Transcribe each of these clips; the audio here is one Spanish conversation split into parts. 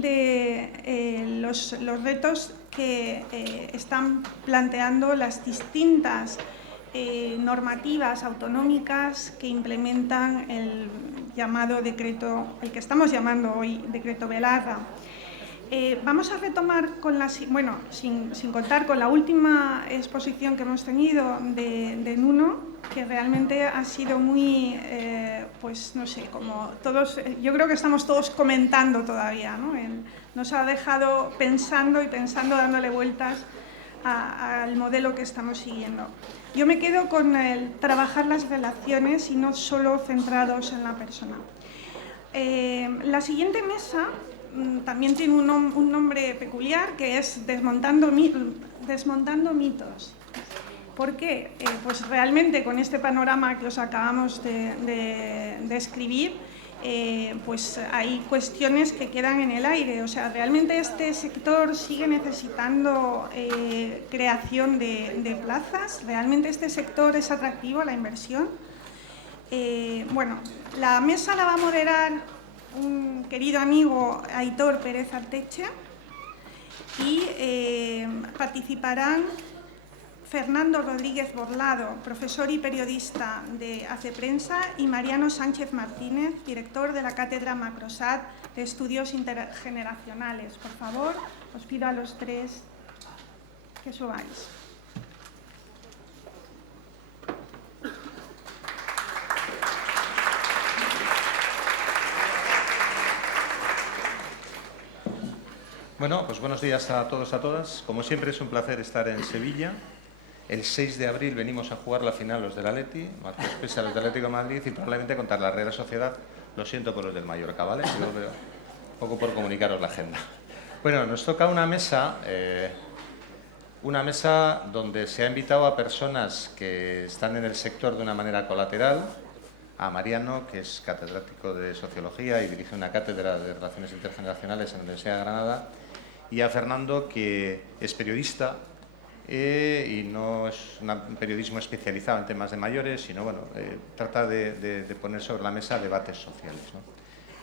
de los retos que están planteando las distintas normativas autonómicas que implementan el llamado decreto, el que estamos llamando hoy decreto Belarra. Vamos a retomar sin contar con la última exposición que hemos tenido de Nuno, que realmente ha sido muy, pues no sé, como todos, yo creo que estamos todos comentando todavía, ¿no? Nos ha dejado pensando, dándole vueltas al modelo que estamos siguiendo. Yo me quedo con el trabajar las relaciones y no solo centrados en la persona. La siguiente mesa también tiene un nombre peculiar, que es Desmontando mitos. ¿Por qué? Pues realmente con este panorama que os acabamos de escribir, pues hay cuestiones que quedan en el aire. O sea, realmente este sector sigue necesitando creación de plazas. ¿Realmente este sector es atractivo a la inversión? Bueno, la mesa la va a moderar un querido amigo, Aitor Pérez Arteche, y participarán Fernando Rodríguez Borlado, profesor y periodista de Hace Prensa, y Mariano Sánchez Martínez, director de la Cátedra Macrosat de Estudios Intergeneracionales. Por favor, os pido a los tres que subáis. Bueno, pues buenos días a todos, a todas. Como siempre es un placer estar en Sevilla. El 6 de abril venimos a jugar la final los del Atleti, Marcos Pese a los del Atlético de Madrid y probablemente contra la Real Sociedad. Lo siento por los del Mallorca, ¿vale? Yo veo un poco por comunicaros la agenda. Bueno, nos toca una mesa donde se ha invitado a personas que están en el sector de una manera colateral, a Mariano, que es catedrático de Sociología y dirige una cátedra de Relaciones Intergeneracionales en la Universidad de Granada, y a Fernando, que es periodista y no es un periodismo especializado en temas de mayores, sino bueno, trata de poner sobre la mesa debates sociales, ¿no?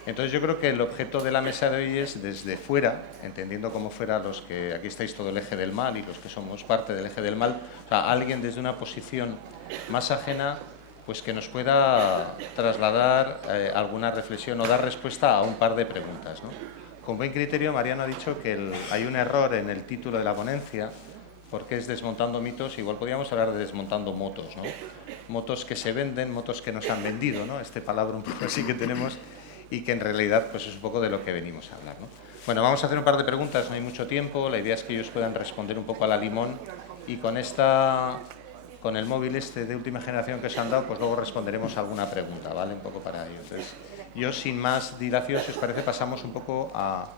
Entonces yo creo que el objeto de la mesa de hoy es desde fuera, entendiendo como fuera los que aquí estáis todo el eje del mal y los que somos parte del eje del mal, o sea, alguien desde una posición más ajena, pues que nos pueda trasladar alguna reflexión o dar respuesta a un par de preguntas, ¿no? Con buen criterio, Mariano ha dicho que hay un error en el título de la ponencia, porque es Desmontando mitos. Igual podríamos hablar de desmontando motos, ¿no? Motos que se venden, motos que nos han vendido, ¿no? Este palabra un poco así que tenemos y que en realidad pues es un poco de lo que venimos a hablar, ¿no? Bueno, vamos a hacer un par de preguntas, no hay mucho tiempo, la idea es que ellos puedan responder un poco a la limón y con el móvil este de última generación que os han dado, pues luego responderemos a alguna pregunta, ¿vale? Un poco para ello. Entonces, yo sin más dilación, si os parece, pasamos un poco a...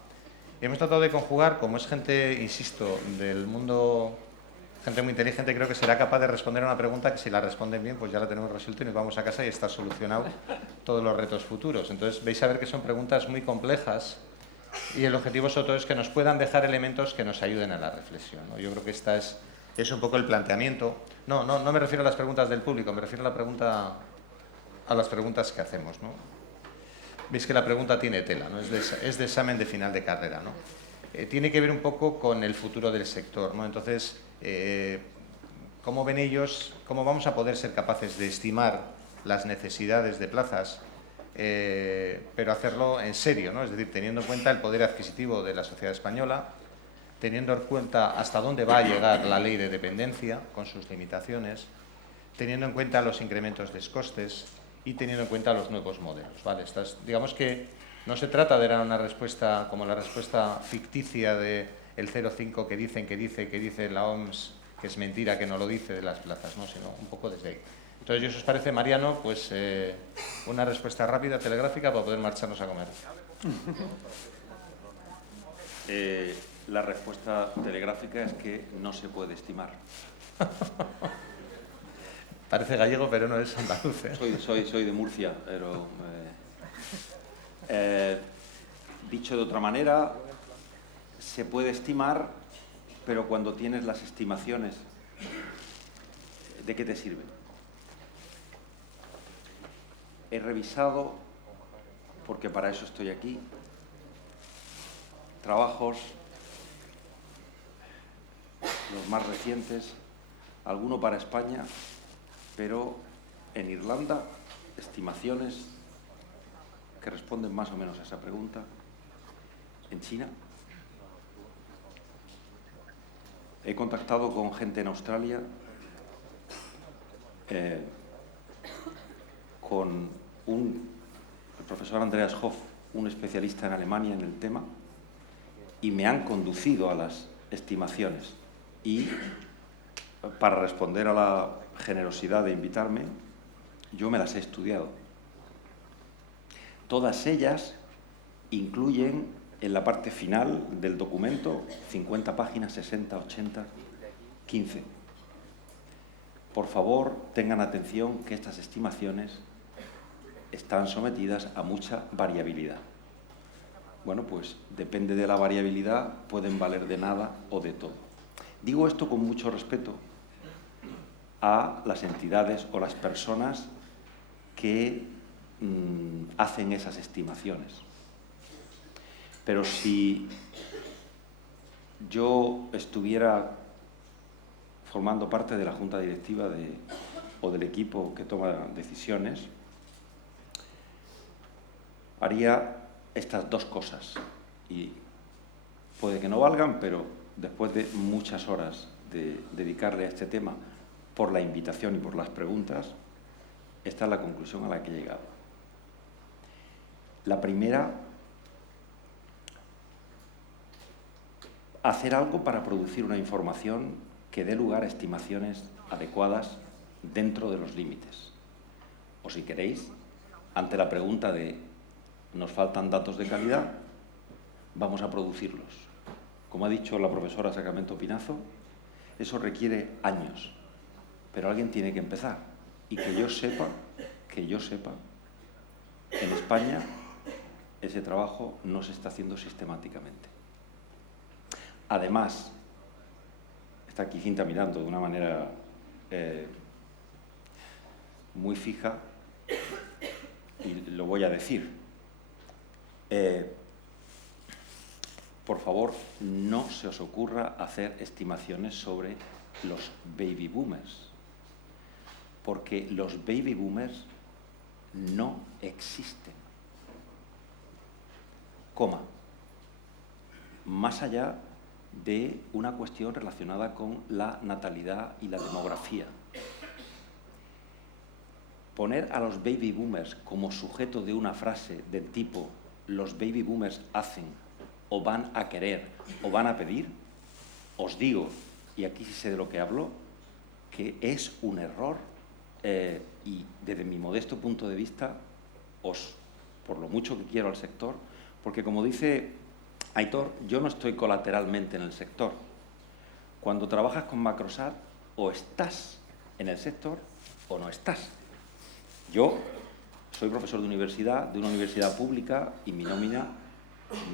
Hemos tratado de conjugar, como es gente, insisto, del mundo, gente muy inteligente, creo que será capaz de responder a una pregunta que si la responden bien, pues ya la tenemos resuelta y nos vamos a casa y está solucionado todos los retos futuros. Entonces, vais a ver que son preguntas muy complejas y el objetivo sobre todo es que nos puedan dejar elementos que nos ayuden a la reflexión, ¿no? Yo creo que esta es un poco el planteamiento. No me refiero a las preguntas del público, me refiero a las preguntas que hacemos, ¿no? Veis que la pregunta tiene tela, ¿no? Es de examen de final de carrera, ¿no? Tiene que ver un poco con el futuro del sector, ¿no? Entonces, ¿cómo ven ellos, cómo vamos a poder ser capaces de estimar las necesidades de plazas, pero hacerlo en serio, ¿no? Es decir, teniendo en cuenta el poder adquisitivo de la sociedad española, teniendo en cuenta hasta dónde va a llegar la ley de dependencia con sus limitaciones, teniendo en cuenta los incrementos de costes y teniendo en cuenta los nuevos modelos, ¿vale? Digamos que no se trata de dar una respuesta como la respuesta ficticia del 0,5 que dice la OMS, que es mentira, que no lo dice, de las plazas, ¿no? Sino un poco desde ahí. Entonces, si os parece, Mariano, pues una respuesta rápida, telegráfica, para poder marcharnos a comer. La respuesta telegráfica es que no se puede estimar. Parece gallego, pero no es andaluz, ¿eh? Soy de Murcia, pero dicho de otra manera, se puede estimar, pero cuando tienes las estimaciones, ¿de qué te sirven? He revisado, porque para eso estoy aquí, trabajos, los más recientes, alguno para España, pero en Irlanda, estimaciones que responden más o menos a esa pregunta. En China. He contactado con gente en Australia, con el profesor Andreas Hoff, un especialista en Alemania en el tema, y me han conducido a las estimaciones. Y para responder a la generosidad de invitarme, yo me las he estudiado. Todas ellas incluyen en la parte final del documento 50 páginas, 60, 80, 15. Por favor, tengan atención que estas estimaciones están sometidas a mucha variabilidad. Bueno, pues depende de la variabilidad, pueden valer de nada o de todo. Digo esto con mucho respeto a las entidades o las personas que hacen esas estimaciones. Pero si yo estuviera formando parte de la junta directiva o del equipo que toma decisiones, haría estas dos cosas. Y puede que no valgan, pero después de muchas horas de dedicarle a este tema por la invitación y por las preguntas, esta es la conclusión a la que he llegado. La primera, hacer algo para producir una información que dé lugar a estimaciones adecuadas dentro de los límites. O si queréis, ante la pregunta de ¿nos faltan datos de calidad? Vamos a producirlos. Como ha dicho la profesora Sacramento Pinazo, eso requiere años, pero alguien tiene que empezar. Y que yo sepa, en España ese trabajo no se está haciendo sistemáticamente. Además, está aquí Cinta mirando de una manera muy fija, y lo voy a decir. Por favor, no se os ocurra hacer estimaciones sobre los baby boomers, porque los baby boomers no existen. Más allá de una cuestión relacionada con la natalidad y la demografía. Poner a los baby boomers como sujeto de una frase del tipo «los baby boomers hacen» o «van a querer» o «van a pedir», os digo, y aquí sí sé de lo que hablo, que es un error y desde mi modesto punto de vista, por lo mucho que quiero al sector, porque como dice Aitor, yo no estoy colateralmente en el sector. Cuando trabajas con Macrosat, o estás en el sector o no estás. Yo soy profesor de una universidad pública, y mi nómina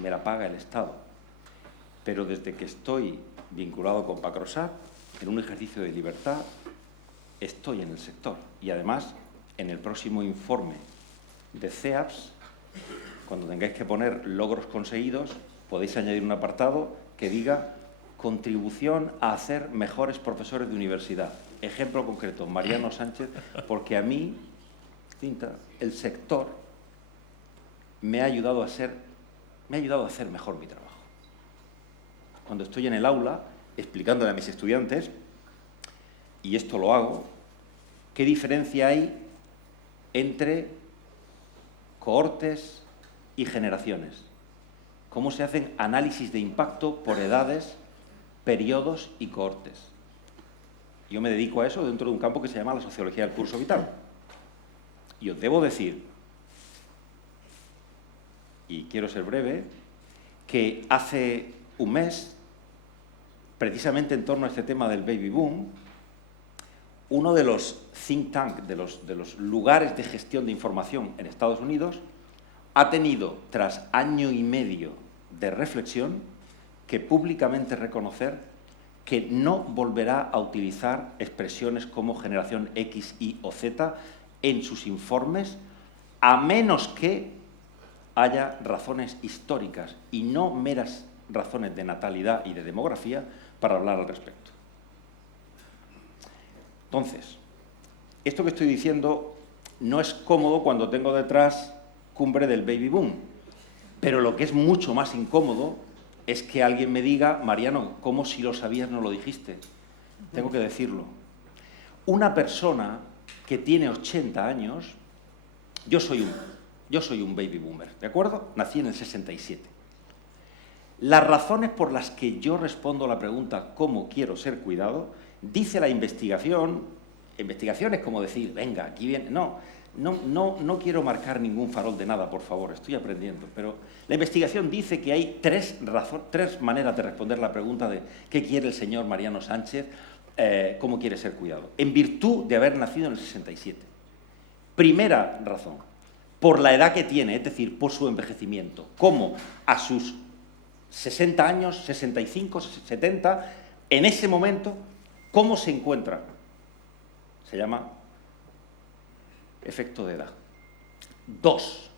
me la paga el Estado. Pero desde que estoy vinculado con Macrosat, en un ejercicio de libertad, estoy en el sector. Y además, en el próximo informe de CEAPS, cuando tengáis que poner logros conseguidos, podéis añadir un apartado que diga contribución a hacer mejores profesores de universidad. Ejemplo concreto, Mariano Sánchez, porque a mí, Cinta, el sector me ha ayudado a hacer mejor mi trabajo. Cuando estoy en el aula explicándole a mis estudiantes, y esto lo hago, ¿qué diferencia hay entre cohortes y generaciones? ¿Cómo se hacen análisis de impacto por edades, periodos y cohortes? Yo me dedico a eso dentro de un campo que se llama la sociología del curso vital. Y os debo decir, y quiero ser breve, que hace un mes, precisamente en torno a este tema del baby boom, uno de los think tanks, de los lugares de gestión de información en Estados Unidos, ha tenido, tras año y medio de reflexión, que públicamente reconocer que no volverá a utilizar expresiones como generación X, Y o Z en sus informes, a menos que haya razones históricas y no meras razones de natalidad y de demografía para hablar al respecto. Entonces, esto que estoy diciendo no es cómodo cuando tengo detrás cumbre del baby boom, pero lo que es mucho más incómodo es que alguien me diga, Mariano, ¿cómo si lo sabías no lo dijiste? Tengo que decirlo. Una persona que tiene 80 años, yo soy un baby boomer, ¿de acuerdo? Nací en el 67. Las razones por las que yo respondo a la pregunta ¿cómo quiero ser cuidado? Dice la investigación es como decir, venga, aquí viene... No quiero marcar ningún farol de nada, por favor, estoy aprendiendo, pero la investigación dice que hay tres maneras de responder la pregunta de ¿qué quiere el señor Mariano Sánchez? ¿Cómo quiere ser cuidado? En virtud de haber nacido en el 67. Primera razón, por la edad que tiene, es decir, por su envejecimiento. ¿Cómo a sus 60 años, 65, 70, en ese momento, cómo se encuentra? Se llama efecto de edad. 2,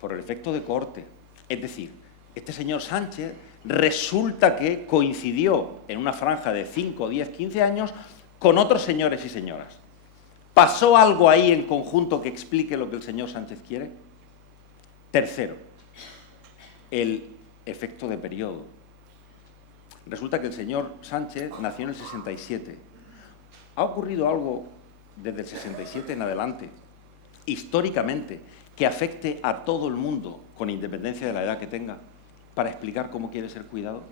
por el efecto de cohorte. Es decir, este señor Sánchez resulta que coincidió en una franja de 5, 10, 15 años con otros señores y señoras. ¿Pasó algo ahí en conjunto que explique lo que el señor Sánchez quiere? Tercero, el efecto de periodo. Resulta que el señor Sánchez nació en el 67. Ha ocurrido algo desde el 67 en adelante, históricamente, que afecte a todo el mundo, con independencia de la edad que tenga, para explicar cómo quiere ser cuidado.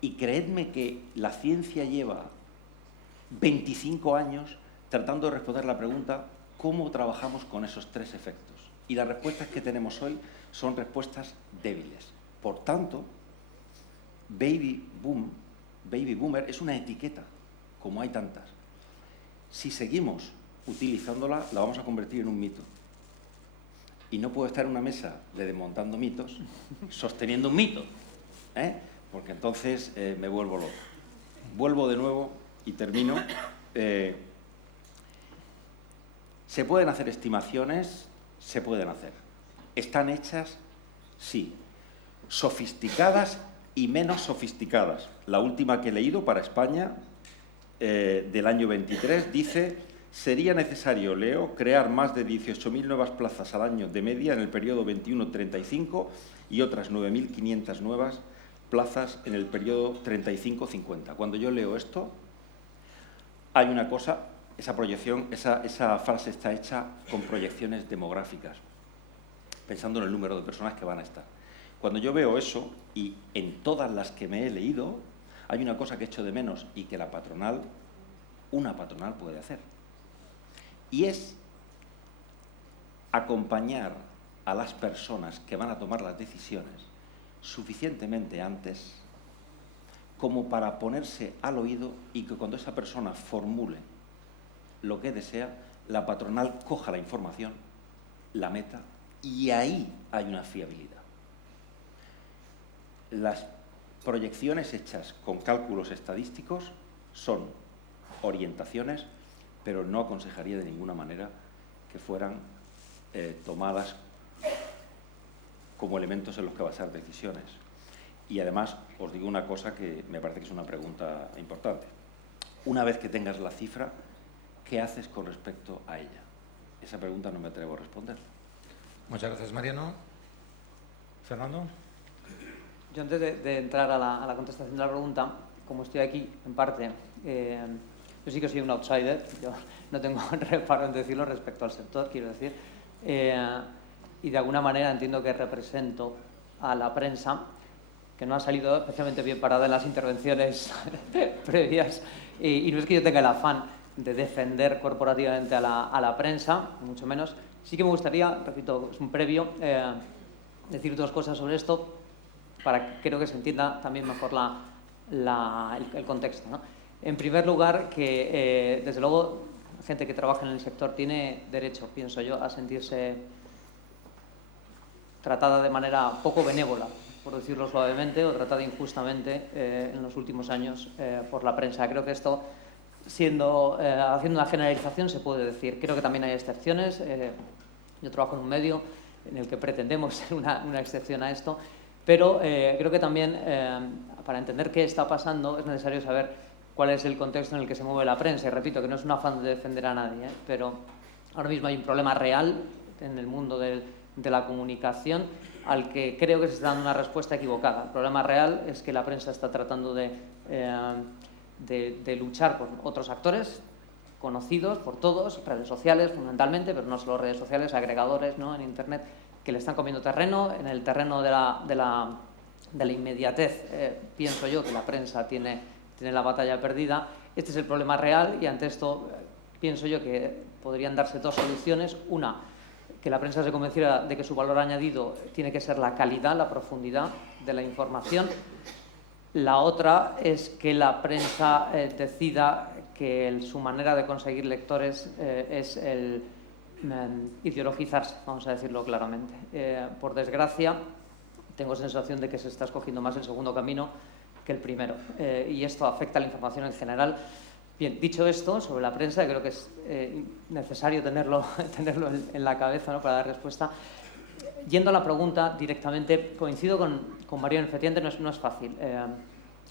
Y creedme que la ciencia lleva 25 años tratando de responder la pregunta ¿cómo trabajamos con esos tres efectos? Y las respuestas que tenemos hoy son respuestas débiles. Por tanto, baby boomer es una etiqueta, como hay tantas. Si seguimos utilizándola, la vamos a convertir en un mito. Y no puedo estar en una mesa de desmontando mitos sosteniendo un mito, porque entonces me vuelvo loco. Vuelvo de nuevo y termino. ¿Se pueden hacer estimaciones? Se pueden hacer. ¿Están hechas? Sí. Sofisticadas y menos sofisticadas. La última que he leído para España, del año 23, dice: sería necesario, leo, crear más de 18.000 nuevas plazas al año de media en el periodo 21-35 y otras 9.500 nuevas plazas en el periodo 35-50. Cuando yo leo esto, hay una cosa, esa proyección, esa frase está hecha con proyecciones demográficas, pensando en el número de personas que van a estar. Cuando yo veo eso, y en todas las que me he leído, hay una cosa que echo de menos y que una patronal puede hacer. Y es acompañar a las personas que van a tomar las decisiones suficientemente antes como para ponerse al oído y que cuando esa persona formule lo que desea, la patronal coja la información, la meta, y ahí hay una fiabilidad. Las proyecciones hechas con cálculos estadísticos son orientaciones, pero no aconsejaría de ninguna manera que fueran tomadas como elementos en los que basar decisiones. Y además, os digo una cosa que me parece que es una pregunta importante. Una vez que tengas la cifra, ¿qué haces con respecto a ella? Esa pregunta no me atrevo a responder. Muchas gracias, Mariano. Fernando. Yo antes de entrar a la contestación de la pregunta, como estoy aquí, en parte, yo sí que soy un outsider, yo no tengo reparo en decirlo respecto al sector, quiero decir, y de alguna manera entiendo que represento a la prensa, que no ha salido especialmente bien parada en las intervenciones previas, y no es que yo tenga el afán de defender corporativamente a la prensa, mucho menos. Sí que me gustaría, repito, es un previo, decir dos cosas sobre esto, para que creo que se entienda también mejor el contexto, ¿no? En primer lugar, que desde luego gente que trabaja en el sector tiene derecho, pienso yo, a sentirse tratada de manera poco benévola, por decirlo suavemente, o tratada injustamente en los últimos años por la prensa. Creo que esto, haciendo una generalización, se puede decir. Creo que también hay excepciones. Yo trabajo en un medio en el que pretendemos ser una excepción a esto. Pero creo que también para entender qué está pasando es necesario saber cuál es el contexto en el que se mueve la prensa. Y repito que no es un afán de defender a nadie, pero ahora mismo hay un problema real en el mundo de la comunicación al que creo que se está dando una respuesta equivocada. El problema real es que la prensa está tratando de luchar con otros actores conocidos por todos, redes sociales fundamentalmente, pero no solo redes sociales, agregadores, ¿no?, en Internet, que le están comiendo terreno. En el terreno de la inmediatez, pienso yo que la prensa tiene la batalla perdida. Este es el problema real y ante esto pienso yo que podrían darse dos soluciones. Una, que la prensa se convenciera de que su valor añadido tiene que ser la calidad, la profundidad de la información. La otra es que la prensa decida que su manera de conseguir lectores es el ideologizarse, vamos a decirlo claramente. Por desgracia, tengo sensación de que se está escogiendo más el segundo camino que el primero, y esto afecta a la información en general. Bien, dicho esto, sobre la prensa, creo que es necesario tenerlo en la cabeza, ¿no?, para dar respuesta. Yendo a la pregunta directamente, coincido con Mariano, efectivamente no es fácil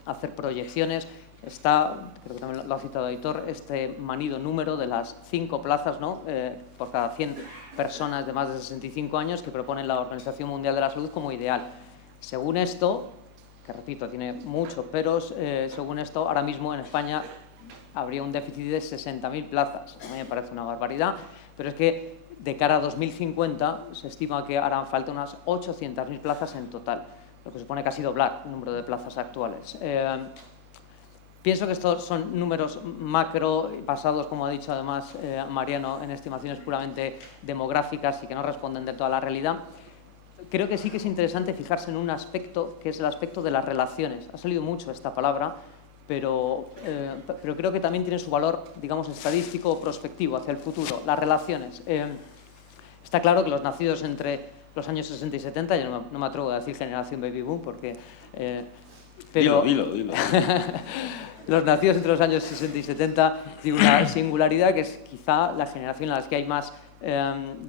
hacer proyecciones. Está, creo que también lo ha citado Aitor, este manido número de las 5 plazas, ¿no?, por cada 100 personas de más de 65 años que propone la Organización Mundial de la Salud como ideal. Según esto, que repito, tiene muchos peros, según esto, ahora mismo en España habría un déficit de 60.000 plazas. A mí me parece una barbaridad, pero es que de cara a 2050 se estima que harán falta unas 800.000 plazas en total, lo que supone casi doblar el número de plazas actuales. Pienso que estos son números macro, basados, como ha dicho además Mariano, en estimaciones puramente demográficas y que no responden de toda la realidad. Creo que sí que es interesante fijarse en un aspecto, que es el aspecto de las relaciones. Ha salido mucho esta palabra, pero creo que también tiene su valor, digamos, estadístico o prospectivo hacia el futuro. Las relaciones. Está claro que los nacidos entre los años 60 y 70, yo no me atrevo a decir generación baby boom, porque... pero Dilo. los nacidos entre los años 60 y 70 tienen una singularidad que es quizá la generación en la que hay más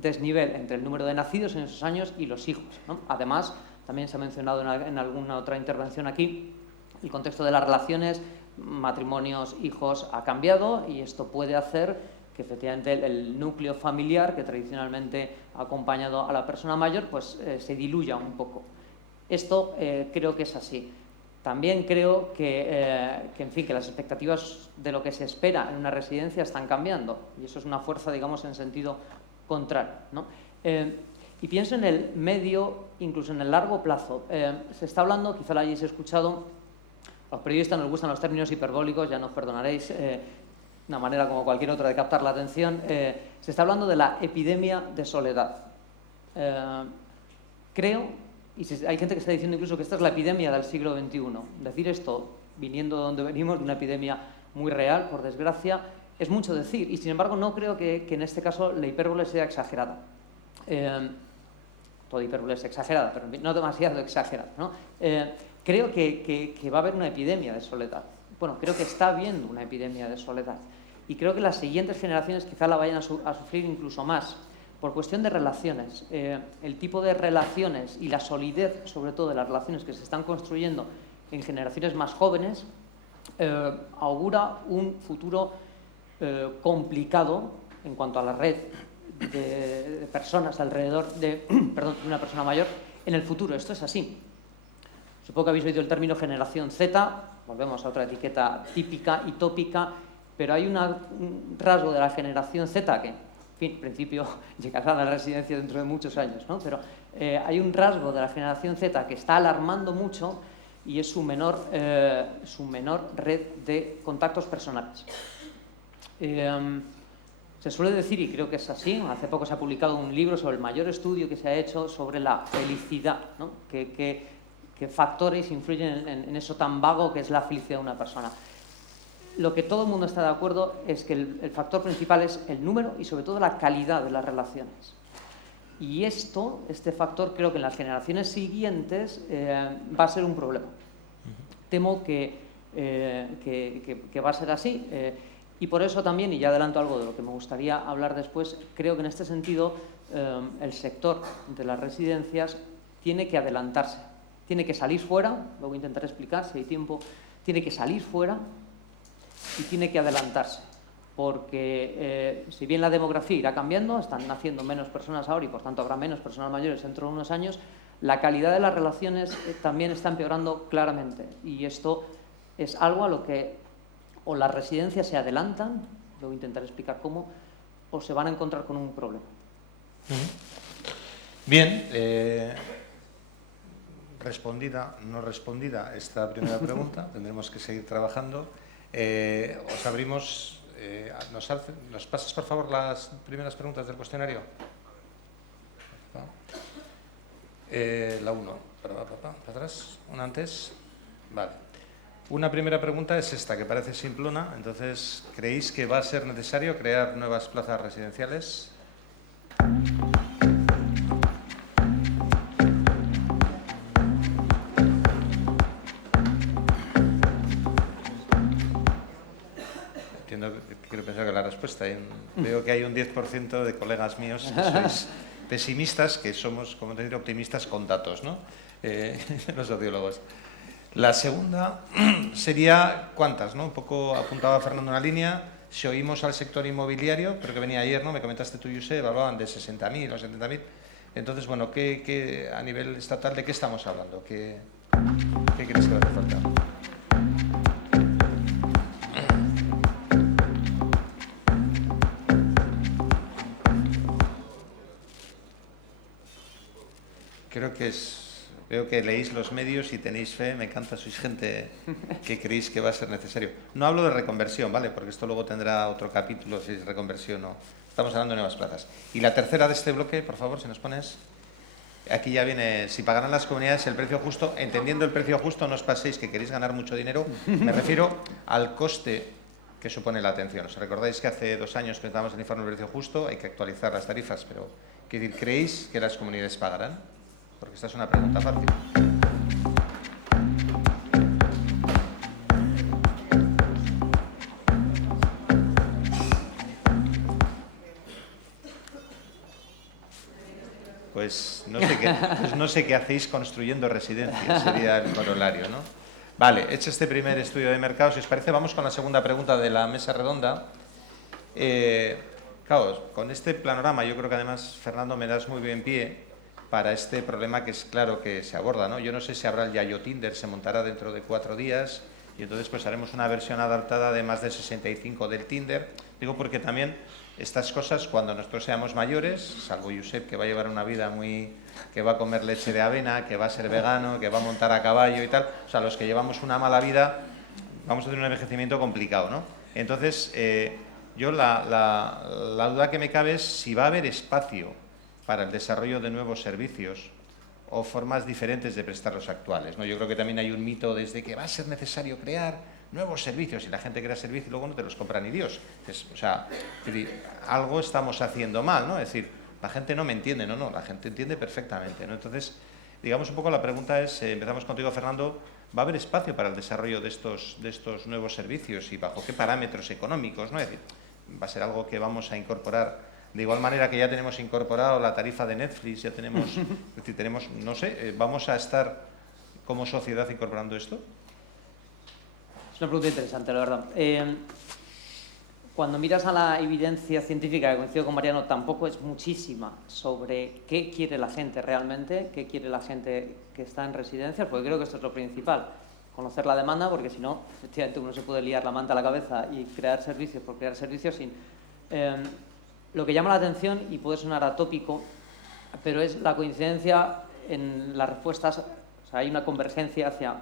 desnivel entre el número de nacidos en esos años y los hijos, ¿no? Además, también se ha mencionado en alguna otra intervención aquí, el contexto de las relaciones, matrimonios, hijos, ha cambiado y esto puede hacer que efectivamente el núcleo familiar que tradicionalmente ha acompañado a la persona mayor pues se diluya un poco. Esto creo que es así. También creo que las expectativas de lo que se espera en una residencia están cambiando y eso es una fuerza, digamos, en sentido contrario, ¿no? Y pienso en el medio, incluso en el largo plazo. Se está hablando, quizá lo hayáis escuchado, a los periodistas nos gustan los términos hiperbólicos, ya nos perdonaréis, una manera como cualquier otra de captar la atención. Se está hablando de la epidemia de soledad. Creo... Y hay gente que está diciendo incluso que esta es la epidemia del siglo XXI. Decir esto, viniendo de donde venimos, de una epidemia muy real, por desgracia, es mucho decir. Y sin embargo, no creo que en este caso la hipérbole sea exagerada. Toda hipérbole es exagerada, pero no demasiado exagerada, ¿no? Creo que va a haber una epidemia de soledad. Bueno, creo que está habiendo una epidemia de soledad. Y creo que las siguientes generaciones quizá la vayan a sufrir incluso más. Por cuestión de relaciones, el tipo de relaciones y la solidez, sobre todo de las relaciones que se están construyendo en generaciones más jóvenes, augura un futuro complicado en cuanto a la red de personas alrededor de una persona mayor en el futuro. Esto es así. Supongo que habéis oído el término generación Z, volvemos a otra etiqueta típica y tópica, pero hay un rasgo de la generación Z que... en principio llegarán a la residencia dentro de muchos años, ¿no? Pero hay un rasgo de la generación Z que está alarmando mucho y es su menor red de contactos personales. Se suele decir, y creo que es así, hace poco se ha publicado un libro sobre el mayor estudio que se ha hecho sobre la felicidad, ¿no? ¿Qué factores influyen en eso tan vago que es la felicidad de una persona? Lo que todo el mundo está de acuerdo es que el factor principal es el número y sobre todo la calidad de las relaciones. Y este factor creo que en las generaciones siguientes va a ser un problema. Temo que va a ser así. Y por eso también, y ya adelanto algo de lo que me gustaría hablar después, creo que en este sentido el sector de las residencias tiene que adelantarse tiene que salir fuera, luego intentaré explicar si hay tiempo, tiene que salir fuera y tiene que adelantarse. Porque si bien la demografía irá cambiando, están naciendo menos personas ahora y por tanto habrá menos personas mayores dentro de unos años, la calidad de las relaciones también está empeorando claramente. Y esto es algo a lo que o las residencias se adelantan, luego intentaré explicar cómo, o se van a encontrar con un problema. Bien, respondida, no respondida esta primera pregunta, tendremos que seguir trabajando. Os abrimos, ¿nos pasas por favor las primeras preguntas del cuestionario? La 1, para atrás, una antes. Vale. Una primera pregunta es esta, que parece simplona. Entonces, ¿creéis que va a ser necesario crear nuevas plazas residenciales? Quiero pensar que la respuesta. Veo que hay un 10% de colegas míos que sois pesimistas, que somos, como te digo, optimistas con datos, ¿no? Los sociólogos. La segunda sería ¿cuántas? ¿No? Un poco apuntaba Fernando una línea. Si oímos al sector inmobiliario, creo que venía ayer, ¿no? Me comentaste tú, Josep, hablaban de 60.000 o 70.000. Entonces, bueno, ¿qué a nivel estatal de qué estamos hablando? ¿Qué crees que va a hacer falta? Veo que leéis los medios y tenéis fe, me encanta, sois gente que creéis que va a ser necesario. No hablo de reconversión, ¿vale? Porque esto luego tendrá otro capítulo, si es reconversión o no. Estamos hablando de nuevas plazas. Y la tercera de este bloque, por favor, si nos pones. Aquí ya viene, si pagarán las comunidades el precio justo. Entendiendo el precio justo, no os paséis que queréis ganar mucho dinero. Me refiero al coste que supone la atención. ¿Os recordáis que hace 2 años presentamos el informe del precio justo? Hay que actualizar las tarifas, pero ¿creéis que las comunidades pagarán? Porque esta es una pregunta fácil. Pues no sé qué hacéis construyendo residencias, sería el corolario, ¿no? Vale, hecho este primer estudio de mercado, si os parece, vamos con la segunda pregunta de la mesa redonda. Claro, con este panorama, yo creo que además, Fernando, me das muy bien pie para este problema que es claro que se aborda, ¿no? Yo no sé si habrá el Yayo Tinder, se montará dentro de 4 días y entonces pues haremos una versión adaptada de más de 65 del Tinder. Digo porque también estas cosas, cuando nosotros seamos mayores, salvo Josep, que va a llevar una vida que va a comer leche de avena, que va a ser vegano, que va a montar a caballo y tal, o sea, los que llevamos una mala vida, vamos a tener un envejecimiento complicado, ¿no? Entonces, yo la duda que me cabe es si va a haber espacio para el desarrollo de nuevos servicios o formas diferentes de prestar los actuales, ¿no? Yo creo que también hay un mito desde que va a ser necesario crear nuevos servicios y la gente crea servicios y luego no te los compra ni Dios. O sea, algo estamos haciendo mal, ¿no? Es decir, la gente no me entiende, no, la gente entiende perfectamente, ¿no? Entonces, digamos un poco la pregunta es, empezamos contigo, Fernando, ¿va a haber espacio para el desarrollo de estos nuevos servicios y bajo qué parámetros económicos, ¿no? Es decir, va a ser algo que vamos a incorporar de igual manera que ya tenemos incorporado la tarifa de Netflix, ya tenemos, es decir, tenemos, no sé, ¿vamos a estar como sociedad incorporando esto? Es una pregunta interesante, la verdad. Cuando miras a la evidencia científica, que coincido con Mariano, tampoco es muchísima sobre qué quiere la gente realmente, qué quiere la gente que está en residencias, porque creo que esto es lo principal. Conocer la demanda, porque si no, efectivamente uno se puede liar la manta a la cabeza y crear servicios por crear servicios sin... Lo que llama la atención, y puede sonar atópico, pero es la coincidencia en las respuestas. O sea, hay una convergencia hacia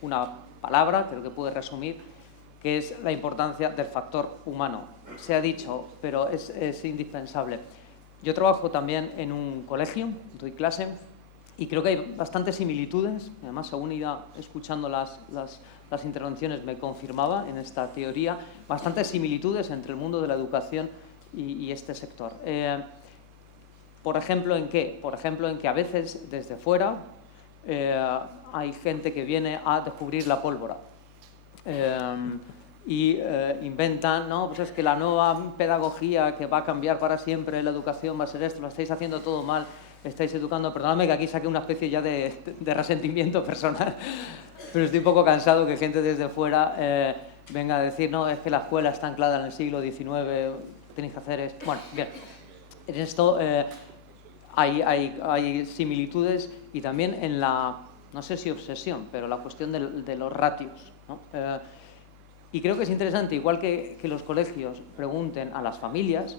una palabra, creo que puede resumir, que es la importancia del factor humano. Se ha dicho, pero es indispensable. Yo trabajo también en un colegio, doy clase, y creo que hay bastantes similitudes. Además, según iba escuchando las intervenciones, me confirmaba en esta teoría, bastantes similitudes entre el mundo de la educación y este sector. Por ejemplo, ¿en qué? Por ejemplo, en que a veces desde fuera hay gente que viene a descubrir la pólvora y inventan, ¿no? Pues es que la nueva pedagogía que va a cambiar para siempre la educación va a ser esto, lo estáis haciendo todo mal. estáis educando. Perdóname que aquí saque una especie ya de resentimiento personal, pero estoy un poco cansado que gente desde fuera venga a decir, no, es que la escuela está anclada en el siglo XIX, tenéis que hacer esto. Bueno, bien, en esto hay similitudes y también en la, no sé si obsesión, pero la cuestión de los ratios, ¿no? Y creo que es interesante, igual que los colegios pregunten a las familias,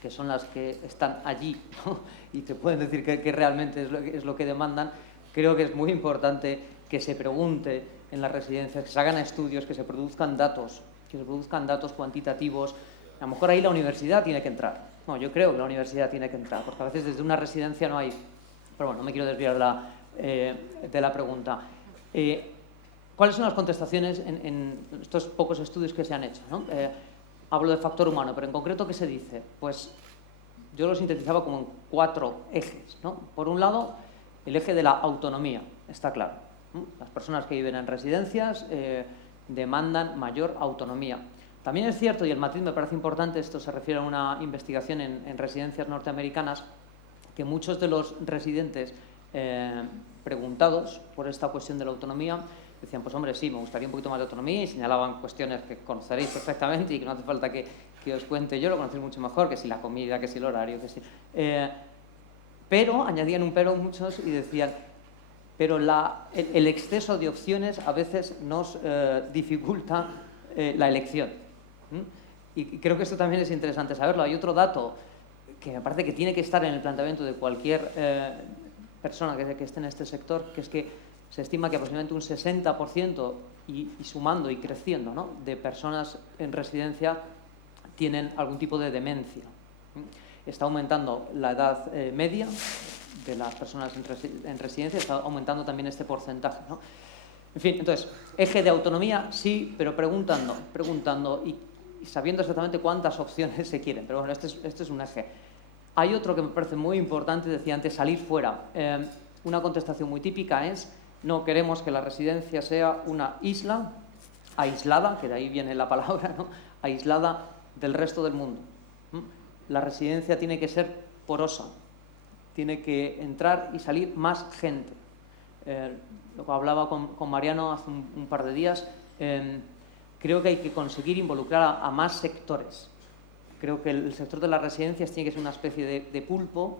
que son las que están allí, ¿no? Y te pueden decir que realmente es lo que demandan, creo que es muy importante que se pregunte en las residencias, que se hagan estudios, que se produzcan datos cuantitativos. A lo mejor ahí la universidad tiene que entrar. No, yo creo que la universidad tiene que entrar, porque a veces desde una residencia no hay... Pero bueno, no me quiero desviar de la pregunta. ¿Cuáles son las contestaciones en estos pocos estudios que se han hecho, ¿no? Hablo de factor humano, pero en concreto, ¿qué se dice? Pues yo lo sintetizaba como en 4 ejes, ¿no? Por un lado, el eje de la autonomía, está claro, ¿no? Las personas que viven en residencias demandan mayor autonomía. También es cierto, y el matiz me parece importante, esto se refiere a una investigación en residencias norteamericanas, que muchos de los residentes preguntados por esta cuestión de la autonomía decían, pues hombre, sí, me gustaría un poquito más de autonomía, y señalaban cuestiones que conoceréis perfectamente y que no hace falta que os cuente yo, lo conocéis mucho mejor, que si la comida, que si el horario, que si... pero, añadían un pero muchos y decían, pero el exceso de opciones a veces nos dificulta la elección. Y creo que esto también es interesante saberlo. Hay otro dato que me parece que tiene que estar en el planteamiento de cualquier persona que esté en este sector, que es que se estima que aproximadamente un 60%, y sumando y creciendo, ¿no?, de personas en residencia tienen algún tipo de demencia. Está aumentando la edad media de las personas en residencia, está aumentando también este porcentaje, ¿no? En fin, entonces, eje de autonomía, sí, pero preguntando y sabiendo exactamente cuántas opciones se quieren. Pero bueno, este es un eje. Hay otro que me parece muy importante, decía antes, salir fuera. Una contestación muy típica es: no queremos que la residencia sea una isla aislada, que de ahí viene la palabra, ¿no?, aislada del resto del mundo. La residencia tiene que ser porosa, tiene que entrar y salir más gente. Lo que hablaba con Mariano hace un par de días, creo que hay que conseguir involucrar a más sectores. Creo que el sector de las residencias tiene que ser una especie de pulpo,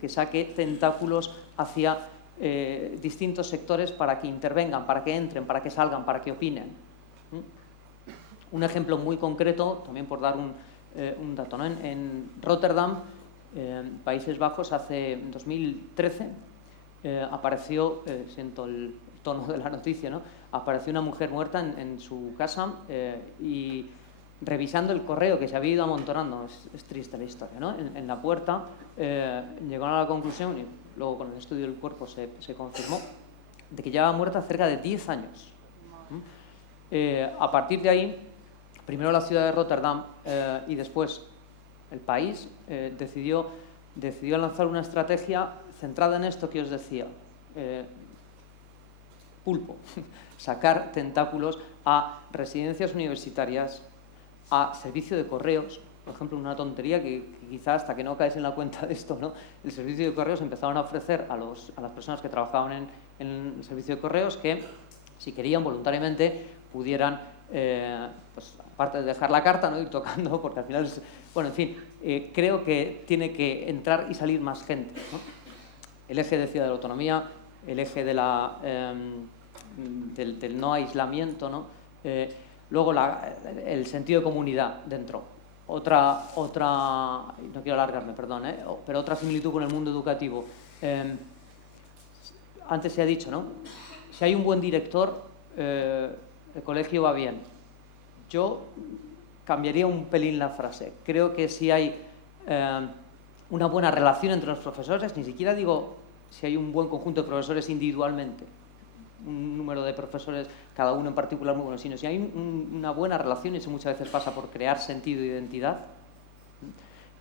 que saque tentáculos hacia distintos sectores para que intervengan, para que entren, para que salgan, para que opinen. Un ejemplo muy concreto, también por dar un dato, ¿no? En Rotterdam, Países Bajos, en 2013, apareció, siento el tono de la noticia, ¿no?, apareció una mujer muerta en su casa y revisando el correo que se había ido amontonando, es triste la historia, ¿no?, en la puerta, llegaron a la conclusión, y luego con el estudio del cuerpo se confirmó, de que llevaba muerta cerca de 10 años. A partir de ahí, primero la ciudad de Rotterdam y después el país decidió lanzar una estrategia centrada en esto que os decía, pulpo, sacar tentáculos a residencias universitarias, a servicio de correos. Por ejemplo, una tontería que quizás hasta que no caes en la cuenta de esto, ¿no?, el servicio de correos empezaron a ofrecer a las personas que trabajaban en el servicio de correos que, si querían voluntariamente, pudieran, pues, aparte de dejar la carta, ¿no?, ir tocando, porque al final bueno, en fin, creo que tiene que entrar y salir más gente, ¿no? El eje, decía, de la autonomía, el eje de del no aislamiento, ¿no? Luego el sentido de comunidad dentro. Otra, no quiero alargarme, perdón, pero otra similitud con el mundo educativo. Antes se ha dicho, ¿no?, si hay un buen director, el colegio va bien. Yo cambiaría un pelín la frase. Creo que si hay una buena relación entre los profesores, ni siquiera digo si hay un buen conjunto de profesores individualmente, un número de profesores, cada uno en particular muy bueno, sino si hay una buena relación, y eso muchas veces pasa por crear sentido e identidad,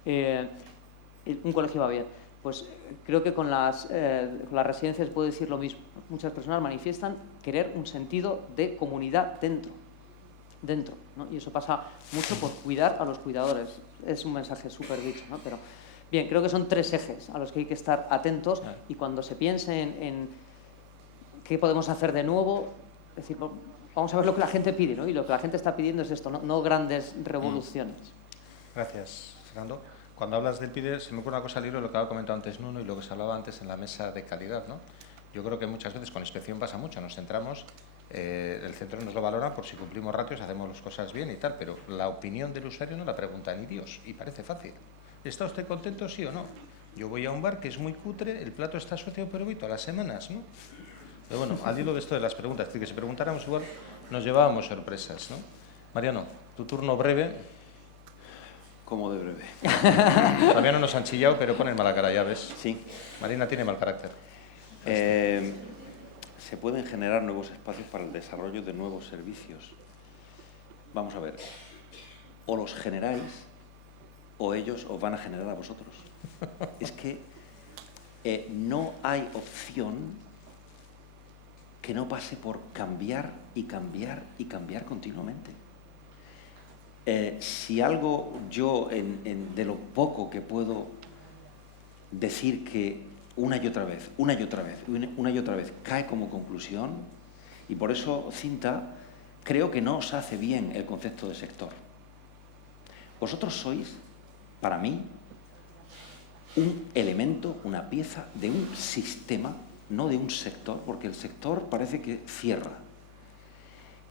un colegio va bien. Pues creo que con las residencias puedo decir lo mismo. Muchas personas manifiestan querer un sentido de comunidad dentro, ¿no? Y eso pasa mucho por cuidar a los cuidadores. Es un mensaje súper dicho, ¿no? Bien, creo que son 3 ejes a los que hay que estar atentos y cuando se piense en qué podemos hacer de nuevo, es decir, vamos a ver lo que la gente pide, ¿no? Y lo que la gente está pidiendo es esto, no grandes revoluciones. Gracias, Fernando. Cuando hablas del PIDE, se me ocurre una cosa al hilo de lo que había comentado antes Nuno y lo que se hablaba antes en la mesa de calidad, ¿no? Yo creo que muchas veces con inspección pasa mucho, nos centramos, el centro nos lo valora por si cumplimos ratios, hacemos las cosas bien y tal, pero la opinión del usuario no la pregunta ni Dios y parece fácil. ¿Está usted contento, sí o no? Yo voy a un bar que es muy cutre, el plato está sucio, pero voy todas las semanas, ¿no? Pero bueno, al hilo de esto de las preguntas, es decir, que si preguntáramos igual nos llevábamos sorpresas, ¿no? Mariano, tu turno breve. Como de breve. Todavía no nos han chillado, pero ponen mala cara, ya ves. Sí. Marina tiene mal carácter. Se pueden generar nuevos espacios para el desarrollo de nuevos servicios. Vamos a ver, o los generáis o ellos os van a generar a vosotros. Es que no hay opción que no pase por cambiar y cambiar y cambiar continuamente. Si algo yo, de lo poco que puedo decir que una y otra vez cae como conclusión, y por eso, Cinta, creo que no os hace bien el concepto de sector. Vosotros sois, para mí, un elemento, una pieza de un sistema, no de un sector, porque el sector parece que cierra,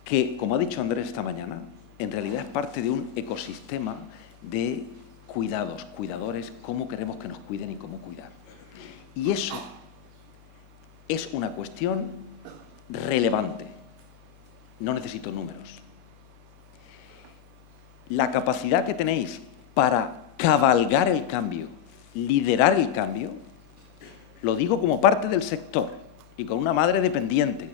que, como ha dicho Andrés esta mañana, en realidad es parte de un ecosistema de cuidados, cuidadores, cómo queremos que nos cuiden y cómo cuidar. Y eso es una cuestión relevante. No necesito números. La capacidad que tenéis para cabalgar el cambio, liderar el cambio, lo digo como parte del sector y con una madre dependiente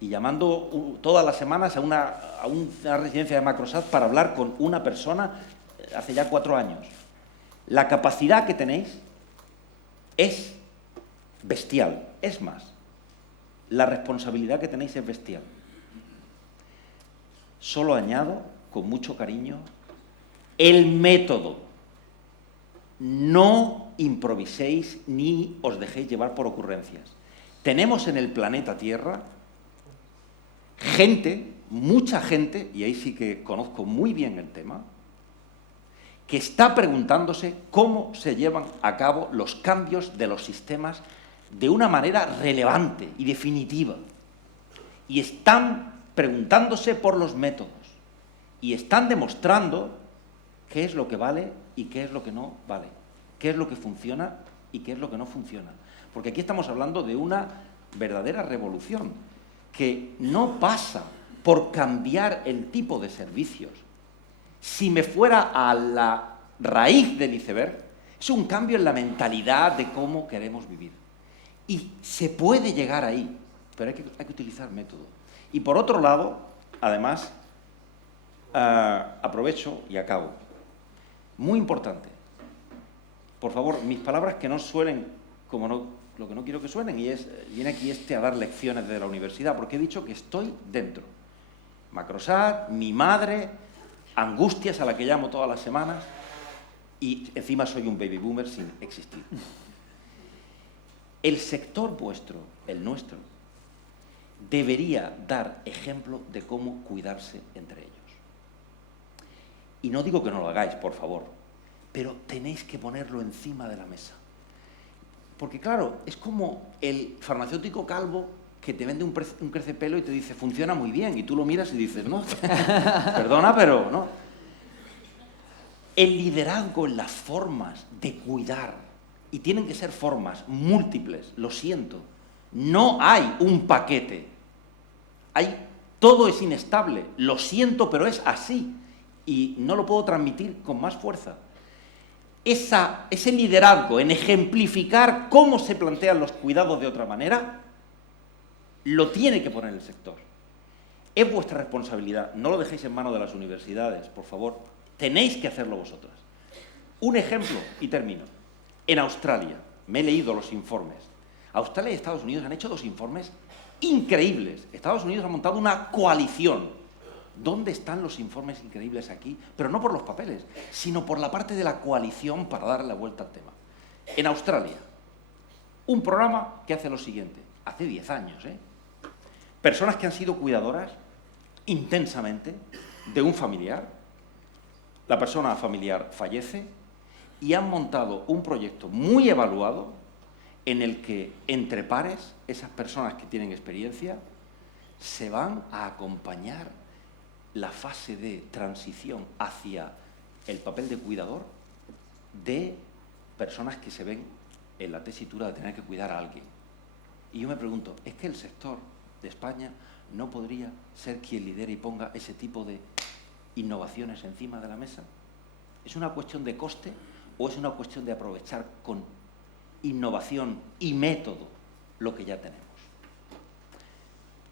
y llamando todas las semanas a una residencia de Macrosat para hablar con una persona hace ya 4 años. La capacidad que tenéis es bestial. Es más, la responsabilidad que tenéis es bestial. Solo añado, con mucho cariño, el método. No improviséis ni os dejéis llevar por ocurrencias. Tenemos en el planeta Tierra gente, mucha gente, y ahí sí que conozco muy bien el tema, que está preguntándose cómo se llevan a cabo los cambios de los sistemas de una manera relevante y definitiva. Y están preguntándose por los métodos. Y están demostrando qué es lo que vale y qué es lo que no vale. Qué es lo que funciona y qué es lo que no funciona. Porque aquí estamos hablando de una verdadera revolución que no pasa por cambiar el tipo de servicios. Si me fuera a la raíz del iceberg, es un cambio en la mentalidad de cómo queremos vivir. Y se puede llegar ahí, pero hay que utilizar método. Y por otro lado, además, aprovecho y acabo. Muy importante. Por favor, mis palabras que no suelen como lo que no quiero que suenen, y viene aquí a dar lecciones desde la universidad, porque he dicho que estoy dentro. Macrosat, mi madre, Angustias, a la que llamo todas las semanas, y encima soy un baby boomer sin existir. El sector vuestro, el nuestro, debería dar ejemplo de cómo cuidarse entre ellos. Y no digo que no lo hagáis, por favor, pero tenéis que ponerlo encima de la mesa. Porque claro, es como el farmacéutico calvo que te vende un crecepelo y te dice, funciona muy bien, y tú lo miras y dices, no, perdona, pero no. El liderazgo en las formas de cuidar, y tienen que ser formas múltiples, lo siento, no hay un paquete, todo es inestable, lo siento, pero es así, y no lo puedo transmitir con más fuerza. Ese liderazgo en ejemplificar cómo se plantean los cuidados de otra manera, lo tiene que poner el sector. Es vuestra responsabilidad, no lo dejéis en manos de las universidades, por favor, tenéis que hacerlo vosotras. Un ejemplo, y termino. En Australia, me he leído los informes. Australia y Estados Unidos han hecho 2 informes increíbles. Estados Unidos ha montado una coalición ¿Dónde están los informes increíbles aquí? Pero no por los papeles, sino por la parte de la coalición para darle la vuelta al tema. En Australia, un programa que hace lo siguiente, hace 10 años, personas que han sido cuidadoras intensamente de un familiar, la persona familiar fallece y han montado un proyecto muy evaluado en el que, entre pares, esas personas que tienen experiencia se van a acompañar la fase de transición hacia el papel de cuidador de personas que se ven en la tesitura de tener que cuidar a alguien. Y yo me pregunto, ¿es que el sector de España no podría ser quien lidere y ponga ese tipo de innovaciones encima de la mesa? ¿Es una cuestión de coste o es una cuestión de aprovechar con innovación y método lo que ya tenemos?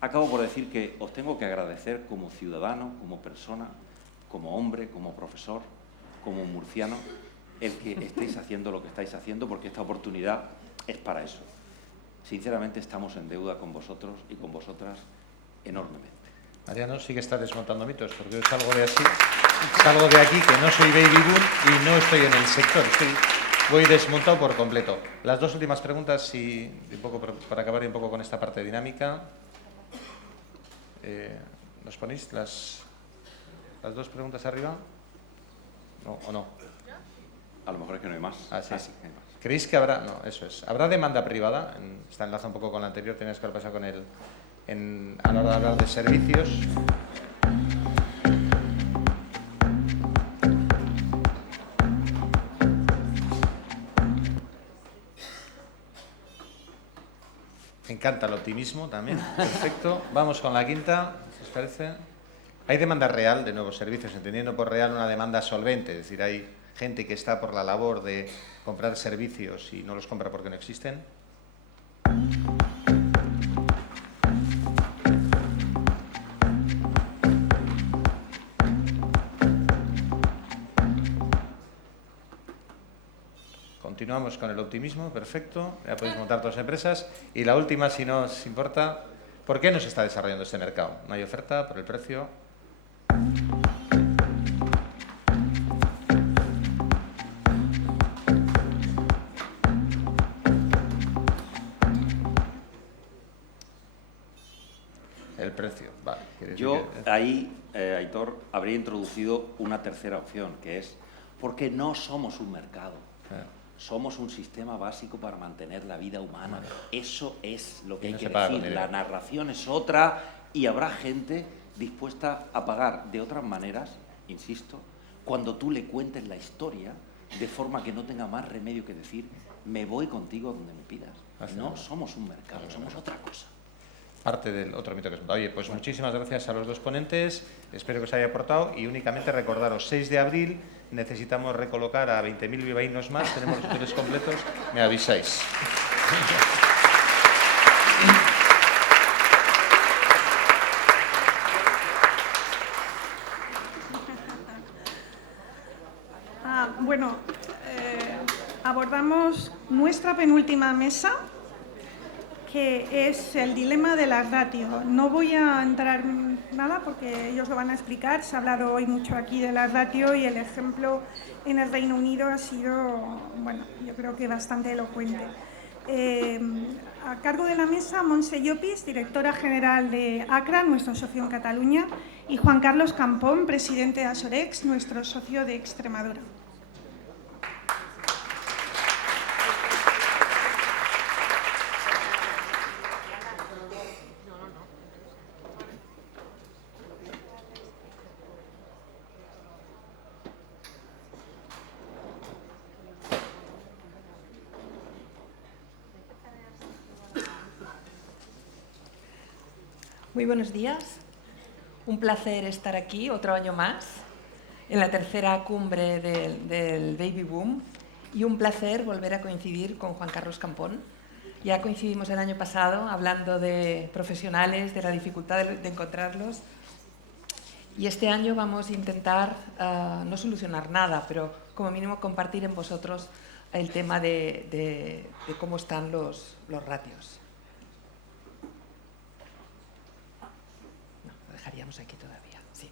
Acabo por decir que os tengo que agradecer como ciudadano, como persona, como hombre, como profesor, como murciano, el que estéis haciendo lo que estáis haciendo, porque esta oportunidad es para eso. Sinceramente estamos en deuda con vosotros y con vosotras enormemente. Mariano, sí que está desmontando mitos, porque yo salgo de aquí que no soy baby boom y no estoy en el sector. Voy desmontado por completo. Las dos últimas preguntas, y un poco para acabar un poco con esta parte dinámica. ¿Nos ponéis las dos preguntas arriba? ¿No o no? A lo mejor es que no hay más. Sí. Sí, hay más. ¿Creéis que habrá? No, eso es. ¿Habrá demanda privada? Está enlaza un poco con la anterior, tenías que haber pasado con a la hora de hablar de servicios. Me encanta el optimismo también. Perfecto. Vamos con la quinta, si os parece. ¿Hay demanda real de nuevos servicios? Entendiendo por real una demanda solvente. Es decir, hay gente que está por la labor de comprar servicios y no los compra porque no existen. Continuamos con el optimismo, perfecto. Ya podéis montar todas las empresas. Y la última, si no os importa, ¿por qué no se está desarrollando este mercado? ¿No hay oferta por el precio? El precio, vale. Yo ahí, Aitor, habría introducido una tercera opción, que es porque no somos un mercado. Somos un sistema básico para mantener la vida humana. Eso es lo que hay que decir. La narración es otra y habrá gente dispuesta a pagar de otras maneras, insisto, cuando tú le cuentes la historia de forma que no tenga más remedio que decir me voy contigo donde me pidas. No somos un mercado, somos otra cosa. Parte del otro mito que es. Oye, pues muchísimas gracias a los dos ponentes, espero que os haya aportado y únicamente recordaros, 6 de abril necesitamos recolocar a 20.000 bilbaínos más, tenemos los hoteles completos, me avisáis. Bueno, abordamos nuestra penúltima mesa, que es el dilema de la ratio. No voy a entrar en nada porque ellos lo van a explicar. Se ha hablado hoy mucho aquí de la ratio y el ejemplo en el Reino Unido ha sido, bueno, yo creo que bastante elocuente. A cargo de la mesa, Montse Llopis, directora general de ACRA, nuestro socio en Cataluña, y Juan Carlos Campón, presidente de Asorex, nuestro socio de Extremadura. Muy buenos días. Un placer estar aquí otro año más en la tercera cumbre del Baby Boom y un placer volver a coincidir con Juan Carlos Campón. Ya coincidimos el año pasado hablando de profesionales, de la dificultad de encontrarlos y este año vamos a intentar no solucionar nada, pero como mínimo compartir en vosotros el tema de cómo están los ratios. Dejaríamos aquí todavía, sí.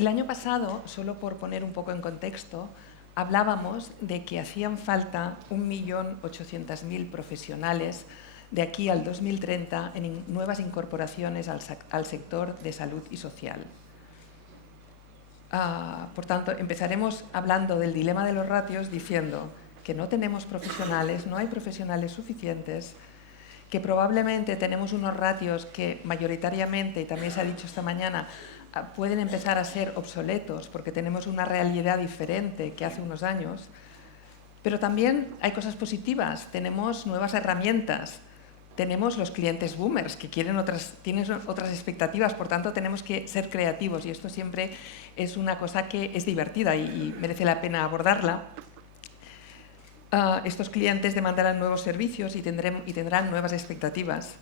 El año pasado, solo por poner un poco en contexto, hablábamos de que hacían falta 1.800.000 profesionales de aquí al 2030 en nuevas incorporaciones al sector de salud y social. Por tanto, empezaremos hablando del dilema de los ratios diciendo que no tenemos profesionales, no hay profesionales suficientes, que probablemente tenemos unos ratios que mayoritariamente, y también se ha dicho esta mañana, pueden empezar a ser obsoletos porque tenemos una realidad diferente que hace unos años, pero también hay cosas positivas, tenemos nuevas herramientas, tenemos los clientes boomers que tienen otras expectativas, por tanto tenemos que ser creativos y esto siempre es una cosa que es divertida y merece la pena abordarla. Estos clientes demandarán nuevos servicios y tendrán nuevas expectativas.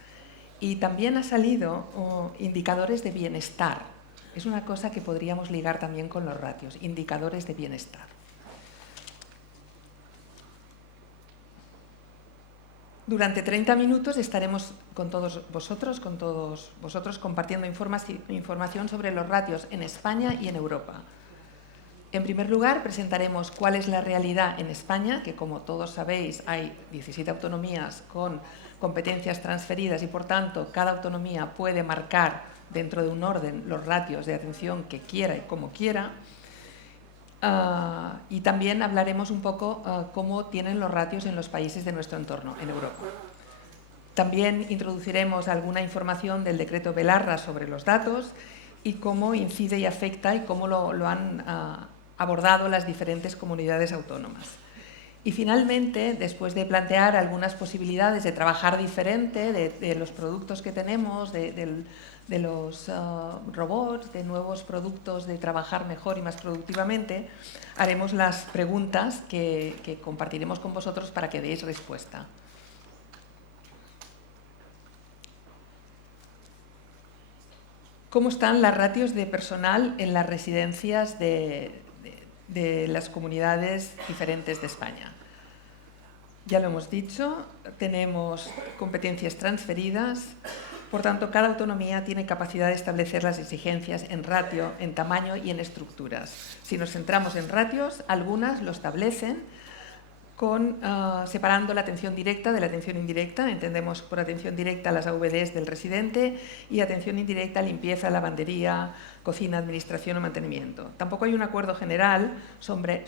Y también ha salido indicadores de bienestar. Es una cosa que podríamos ligar también con los ratios, indicadores de bienestar. Durante 30 minutos estaremos con todos vosotros compartiendo información sobre los ratios en España y en Europa. En primer lugar, presentaremos cuál es la realidad en España, que como todos sabéis hay 17 autonomías con competencias transferidas y por tanto cada autonomía puede marcar dentro de un orden los ratios de atención que quiera y como quiera. Y también hablaremos un poco cómo tienen los ratios en los países de nuestro entorno, en Europa. También introduciremos alguna información del decreto Belarra sobre los datos y cómo incide y afecta y cómo lo han abordado las diferentes comunidades autónomas. Y finalmente, después de plantear algunas posibilidades de trabajar diferente, de los productos que tenemos, de los robots, de nuevos productos de trabajar mejor y más productivamente, haremos las preguntas que compartiremos con vosotros para que deis respuesta. ¿Cómo están las ratios de personal en las residencias de las comunidades diferentes de España? Ya lo hemos dicho, tenemos competencias transferidas, por tanto, cada autonomía tiene capacidad de establecer las exigencias en ratio, en tamaño y en estructuras. Si nos centramos en ratios, algunas lo establecen separando la atención directa de la atención indirecta. Entendemos por atención directa las AVDs del residente y atención indirecta limpieza, lavandería, cocina, administración o mantenimiento. Tampoco hay un acuerdo general sobre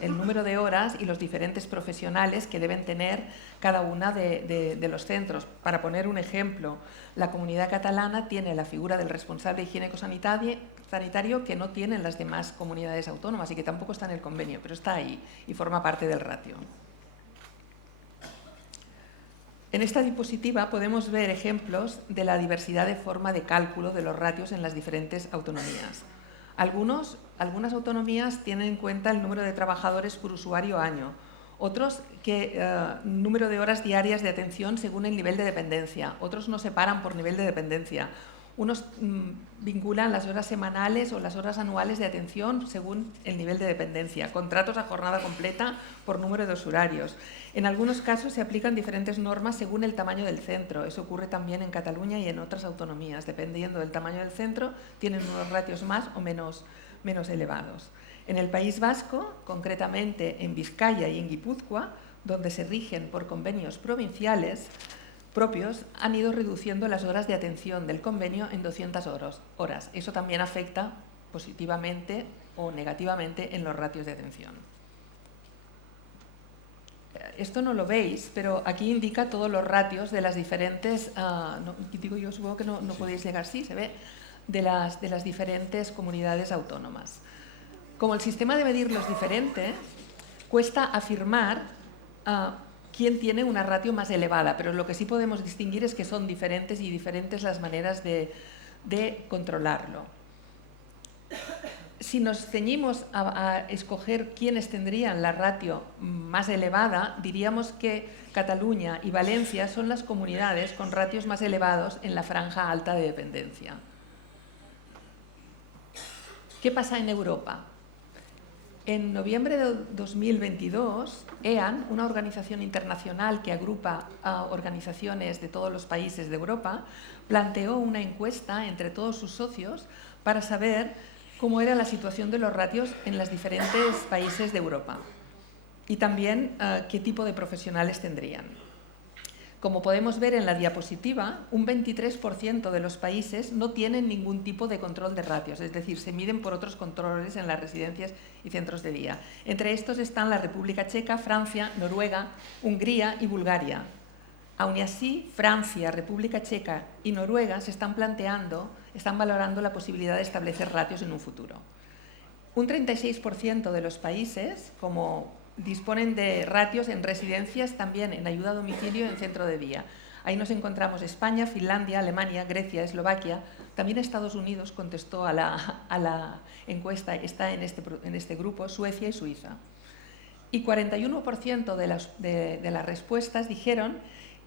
el número de horas y los diferentes profesionales que deben tener cada una de los centros. Para poner un ejemplo, la Comunidad Catalana tiene la figura del responsable higiénico-sanitario que no tienen las demás comunidades autónomas y que tampoco está en el convenio, pero está ahí y forma parte del ratio. En esta diapositiva podemos ver ejemplos de la diversidad de forma de cálculo de los ratios en las diferentes autonomías. Algunas autonomías tienen en cuenta el número de trabajadores por usuario año, otros número de horas diarias de atención según el nivel de dependencia, otros nos separan por nivel de dependencia, unos vinculan las horas semanales o las horas anuales de atención según el nivel de dependencia, contratos a jornada completa por número de usuarios. En algunos casos se aplican diferentes normas según el tamaño del centro. Eso ocurre también en Cataluña y en otras autonomías. Dependiendo del tamaño del centro, tienen unos ratios más o menos elevados. En el País Vasco, concretamente en Vizcaya y en Guipúzcoa, donde se rigen por convenios provinciales propios, han ido reduciendo las horas de atención del convenio en 200 horas. Eso también afecta positivamente o negativamente en los ratios de atención. Esto no lo veis, pero aquí indica todos los ratios de las diferentes, yo supongo que no podéis llegar, sí, se ve, de las diferentes comunidades autónomas. Como el sistema de medirlo es diferente, cuesta afirmar quién tiene una ratio más elevada, pero lo que sí podemos distinguir es que son diferentes y diferentes las maneras de controlarlo. Si nos ceñimos a escoger quiénes tendrían la ratio más elevada, diríamos que Cataluña y Valencia son las comunidades con ratios más elevados en la franja alta de dependencia. ¿Qué pasa en Europa? En noviembre de 2022, EAN, una organización internacional que agrupa a organizaciones de todos los países de Europa, planteó una encuesta entre todos sus socios para saber cómo era la situación de los ratios en los diferentes países de Europa y también qué tipo de profesionales tendrían. Como podemos ver en la diapositiva, un 23% de los países no tienen ningún tipo de control de ratios, es decir, se miden por otros controles en las residencias y centros de día. Entre estos están la República Checa, Francia, Noruega, Hungría y Bulgaria. Aun así, Francia, República Checa y Noruega están valorando la posibilidad de establecer ratios en un futuro. Un 36% de los países, como disponen de ratios en residencias, también en ayuda a domicilio y en centro de día. Ahí nos encontramos España, Finlandia, Alemania, Grecia, Eslovaquia. También Estados Unidos contestó a la encuesta, está en este grupo, Suecia y Suiza. Y 41% de las respuestas dijeron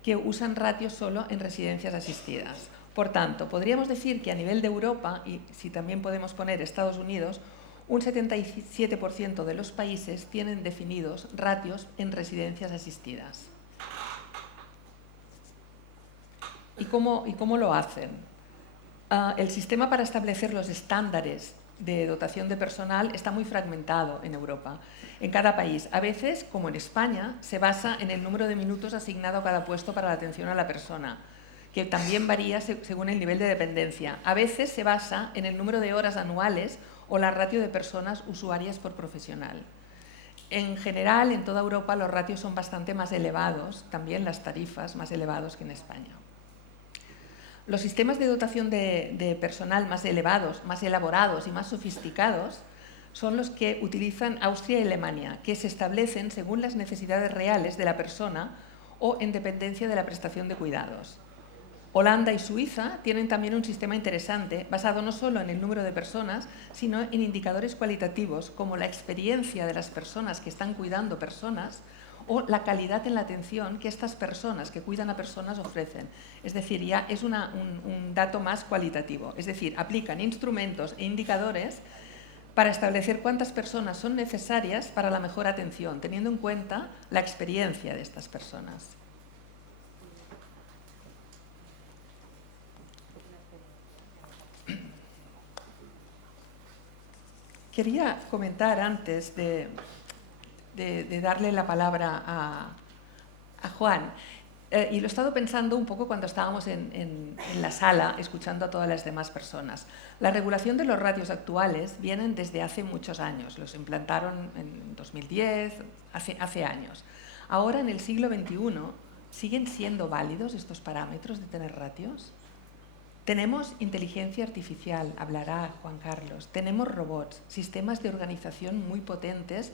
que usan ratios solo en residencias asistidas. Por tanto, podríamos decir que a nivel de Europa, y si también podemos poner Estados Unidos, un 77% de los países tienen definidos ratios en residencias asistidas. ¿Y cómo lo hacen? El sistema para establecer los estándares de dotación de personal está muy fragmentado en Europa. En cada país, a veces, como en España, se basa en el número de minutos asignado a cada puesto para la atención a la persona, que también varía según el nivel de dependencia. A veces se basa en el número de horas anuales o la ratio de personas usuarias por profesional. En general, en toda Europa los ratios son bastante más elevados, también las tarifas más elevados que en España. Los sistemas de dotación de personal más elevados, más elaborados y más sofisticados son los que utilizan Austria y Alemania, que se establecen según las necesidades reales de la persona o en dependencia de la prestación de cuidados. Holanda y Suiza tienen también un sistema interesante, basado no solo en el número de personas, sino en indicadores cualitativos, como la experiencia de las personas que están cuidando personas o la calidad en la atención que estas personas que cuidan a personas ofrecen. Es decir, ya es un dato más cualitativo. Es decir, aplican instrumentos e indicadores para establecer cuántas personas son necesarias para la mejor atención, teniendo en cuenta la experiencia de estas personas. Quería comentar antes de darle la palabra a Juan, y lo he estado pensando un poco cuando estábamos en la sala escuchando a todas las demás personas. La regulación de los ratios actuales vienen desde hace muchos años, los implantaron en 2010, hace años. Ahora, en el siglo XXI, ¿siguen siendo válidos estos parámetros de tener ratios? Tenemos inteligencia artificial, hablará Juan Carlos, tenemos robots, sistemas de organización muy potentes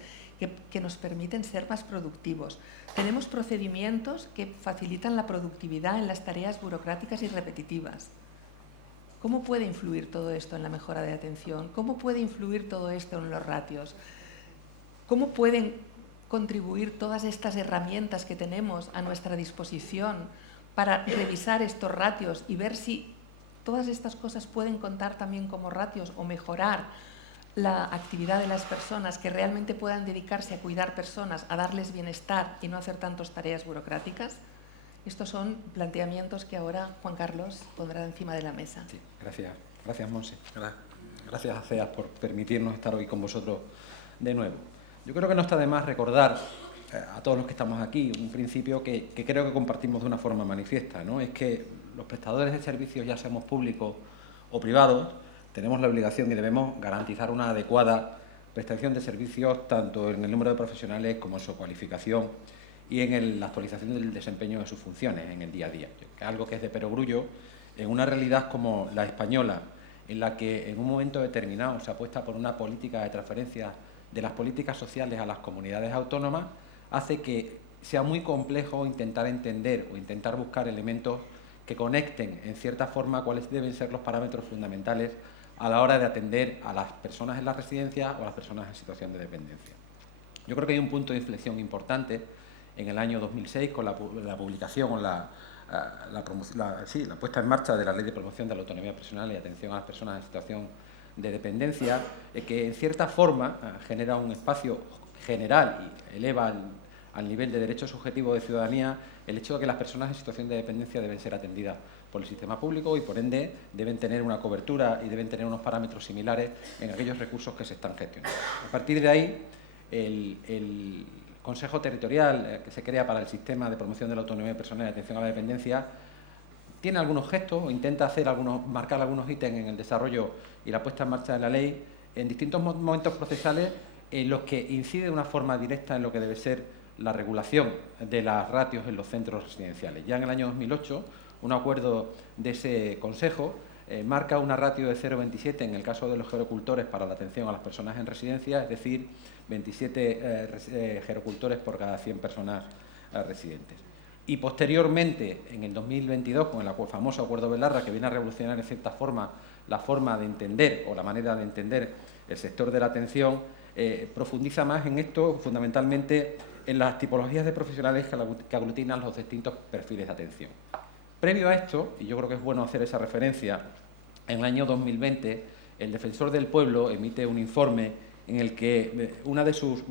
que nos permiten ser más productivos. Tenemos procedimientos que facilitan la productividad en las tareas burocráticas y repetitivas. ¿Cómo puede influir todo esto en la mejora de atención? ¿Cómo puede influir todo esto en los ratios? ¿Cómo pueden contribuir todas estas herramientas que tenemos a nuestra disposición para revisar estos ratios y ver si todas estas cosas pueden contar también como ratios o mejorar la actividad de las personas, que realmente puedan dedicarse a cuidar personas, a darles bienestar y no hacer tantas tareas burocráticas? Estos son planteamientos que ahora Juan Carlos pondrá encima de la mesa. Sí, gracias Monse. Gracias a CEAS por permitirnos estar hoy con vosotros de nuevo. Yo creo que no está de más recordar a todos los que estamos aquí un principio que creo que compartimos de una forma manifiesta, ¿no? Es que los prestadores de servicios, ya seamos públicos o privados, tenemos la obligación y debemos garantizar una adecuada prestación de servicios tanto en el número de profesionales como en su cualificación y en la actualización del desempeño de sus funciones en el día a día. Algo que es de perogrullo en una realidad como la española, en la que en un momento determinado se apuesta por una política de transferencia de las políticas sociales a las comunidades autónomas, hace que sea muy complejo intentar entender o intentar buscar elementos que conecten en cierta forma cuáles deben ser los parámetros fundamentales a la hora de atender a las personas en la residencia o a las personas en situación de dependencia. Yo creo que hay un punto de inflexión importante en el año 2006 con la publicación o la puesta en marcha de la Ley de Promoción de la Autonomía Personal y Atención a las Personas en situación de dependencia, que en cierta forma genera un espacio general y eleva al nivel de derecho subjetivo de ciudadanía el hecho de que las personas en situación de dependencia deben ser atendidas por el sistema público y, por ende, deben tener una cobertura y deben tener unos parámetros similares en aquellos recursos que se están gestionando. A partir de ahí, el Consejo Territorial que se crea para el sistema de promoción de la autonomía personal y atención a la dependencia tiene algunos gestos o intenta marcar algunos ítems en el desarrollo y la puesta en marcha de la ley en distintos momentos procesales en los que incide de una forma directa en lo que debe ser la regulación de las ratios en los centros residenciales. Ya en el año 2008, un acuerdo de ese Consejo marca una ratio de 0,27 en el caso de los gerocultores para la atención a las personas en residencia, es decir, 27 gerocultores por cada 100 personas residentes. Y posteriormente, en el 2022, con el famoso Acuerdo Belarra, que viene a revolucionar en cierta forma la forma de entender o la manera de entender el sector de la atención, profundiza más en esto, fundamentalmente en las tipologías de profesionales que aglutinan los distintos perfiles de atención. Previo a esto, y yo creo que es bueno hacer esa referencia, en el año 2020 el Defensor del Pueblo emite un informe en el que una de sus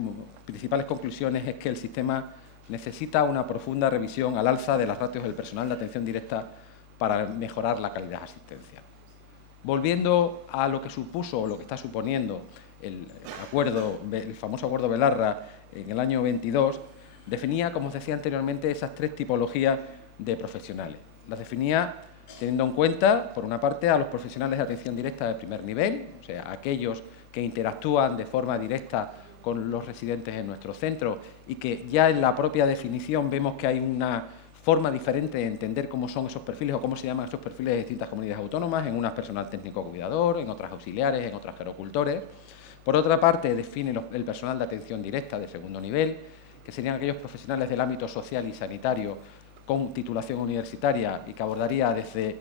principales conclusiones es que el sistema necesita una profunda revisión al alza de las ratios del personal de atención directa para mejorar la calidad asistencial. Volviendo a lo que supuso o lo que está suponiendo el famoso Acuerdo Belarra en el año 22, definía, como os decía anteriormente, esas tres tipologías de profesionales. Las definía teniendo en cuenta, por una parte, a los profesionales de atención directa de primer nivel, o sea, aquellos que interactúan de forma directa con los residentes en nuestro centro y que ya en la propia definición vemos que hay una forma diferente de entender cómo son esos perfiles o cómo se llaman esos perfiles de distintas comunidades autónomas, en unas personal técnico cuidador, en otras auxiliares, en otras gerocultores. Por otra parte, define el personal de atención directa de segundo nivel, que serían aquellos profesionales del ámbito social y sanitario con titulación universitaria y que abordaría desde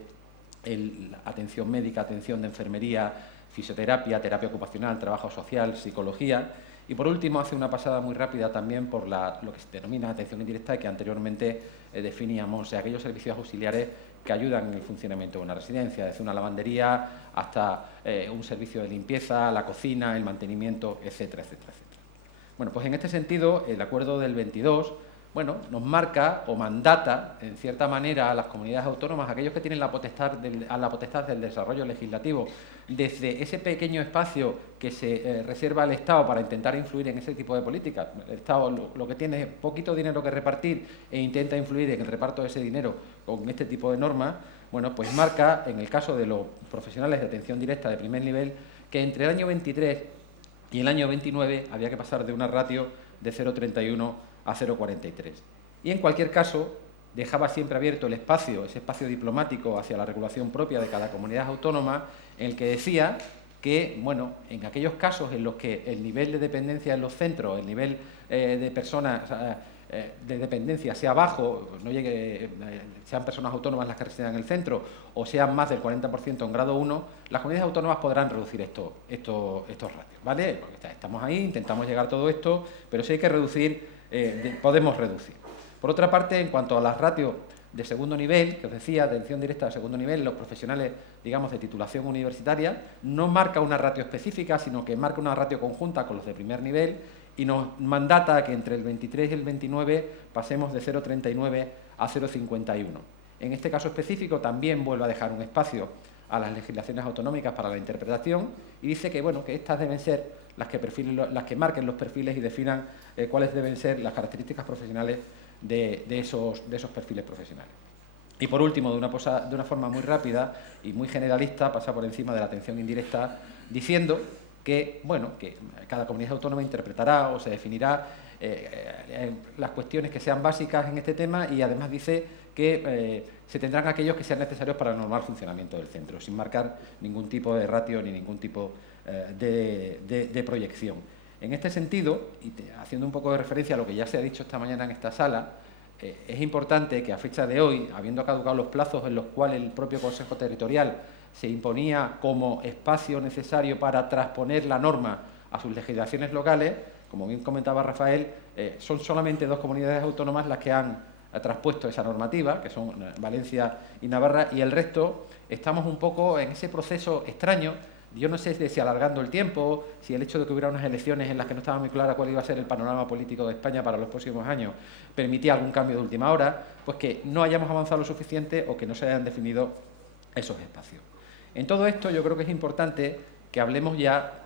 atención médica, atención de enfermería, fisioterapia, terapia ocupacional, trabajo social, psicología. Y por último, hace una pasada muy rápida también por lo que se denomina atención indirecta, que anteriormente definíamos, o sea, aquellos servicios auxiliares que ayudan en el funcionamiento de una residencia, desde una lavandería hasta un servicio de limpieza, la cocina, el mantenimiento, etcétera, etcétera, etcétera. Bueno, pues en este sentido, el acuerdo del 22, nos marca o mandata, en cierta manera, a las comunidades autónomas, aquellos que tienen la potestad del desarrollo legislativo, desde ese pequeño espacio que se reserva al Estado para intentar influir en ese tipo de políticas. El Estado lo que tiene es poquito dinero que repartir e intenta influir en el reparto de ese dinero con este tipo de normas. Bueno, pues marca, en el caso de los profesionales de atención directa de primer nivel, que entre el año 23 y el año 29 había que pasar de una ratio de 0,31 a 0,43. Y en cualquier caso, dejaba siempre abierto ese espacio diplomático hacia la regulación propia de cada comunidad autónoma, en el que decía que, en aquellos casos en los que el nivel de dependencia en los centros, el nivel de personas de dependencia sea bajo, sean personas autónomas las que residen en el centro o sean más del 40% en grado 1, las comunidades autónomas podrán reducir estos ratios, ¿vale? Porque estamos ahí, intentamos llegar a todo esto, pero si hay que reducir, podemos reducir. Por otra parte, en cuanto a las ratios de segundo nivel, que os decía, atención directa de segundo nivel, los profesionales, digamos, de titulación universitaria, no marca una ratio específica, sino que marca una ratio conjunta con los de primer nivel y nos mandata que entre el 23 y el 29 pasemos de 0,39 a 0,51. En este caso específico también vuelve a dejar un espacio a las legislaciones autonómicas para la interpretación y dice que, que estas deben ser las que marquen los perfiles y definan cuáles deben ser las características profesionales de esos perfiles profesionales. Y por último, de una forma muy rápida y muy generalista, pasa por encima de la atención indirecta, diciendo que, que cada comunidad autónoma interpretará o se definirá las cuestiones que sean básicas en este tema y además dice que se tendrán aquellos que sean necesarios para el normal funcionamiento del centro, sin marcar ningún tipo de ratio ni ningún tipo de proyección. En este sentido, y haciendo un poco de referencia a lo que ya se ha dicho esta mañana en esta sala, es importante que a fecha de hoy, habiendo caducado los plazos en los cuales el propio Consejo Territorial se imponía como espacio necesario para transponer la norma a sus legislaciones locales, como bien comentaba Rafael, son solamente 2 comunidades autónomas las que han traspuesto esa normativa, que son Valencia y Navarra, y el resto estamos un poco en ese proceso extraño Yo no sé si alargando el tiempo, si el hecho de que hubiera unas elecciones en las que no estaba muy clara cuál iba a ser el panorama político de España para los próximos años, permitía algún cambio de última hora, pues que no hayamos avanzado lo suficiente o que no se hayan definido esos espacios. En todo esto yo creo que es importante que hablemos ya,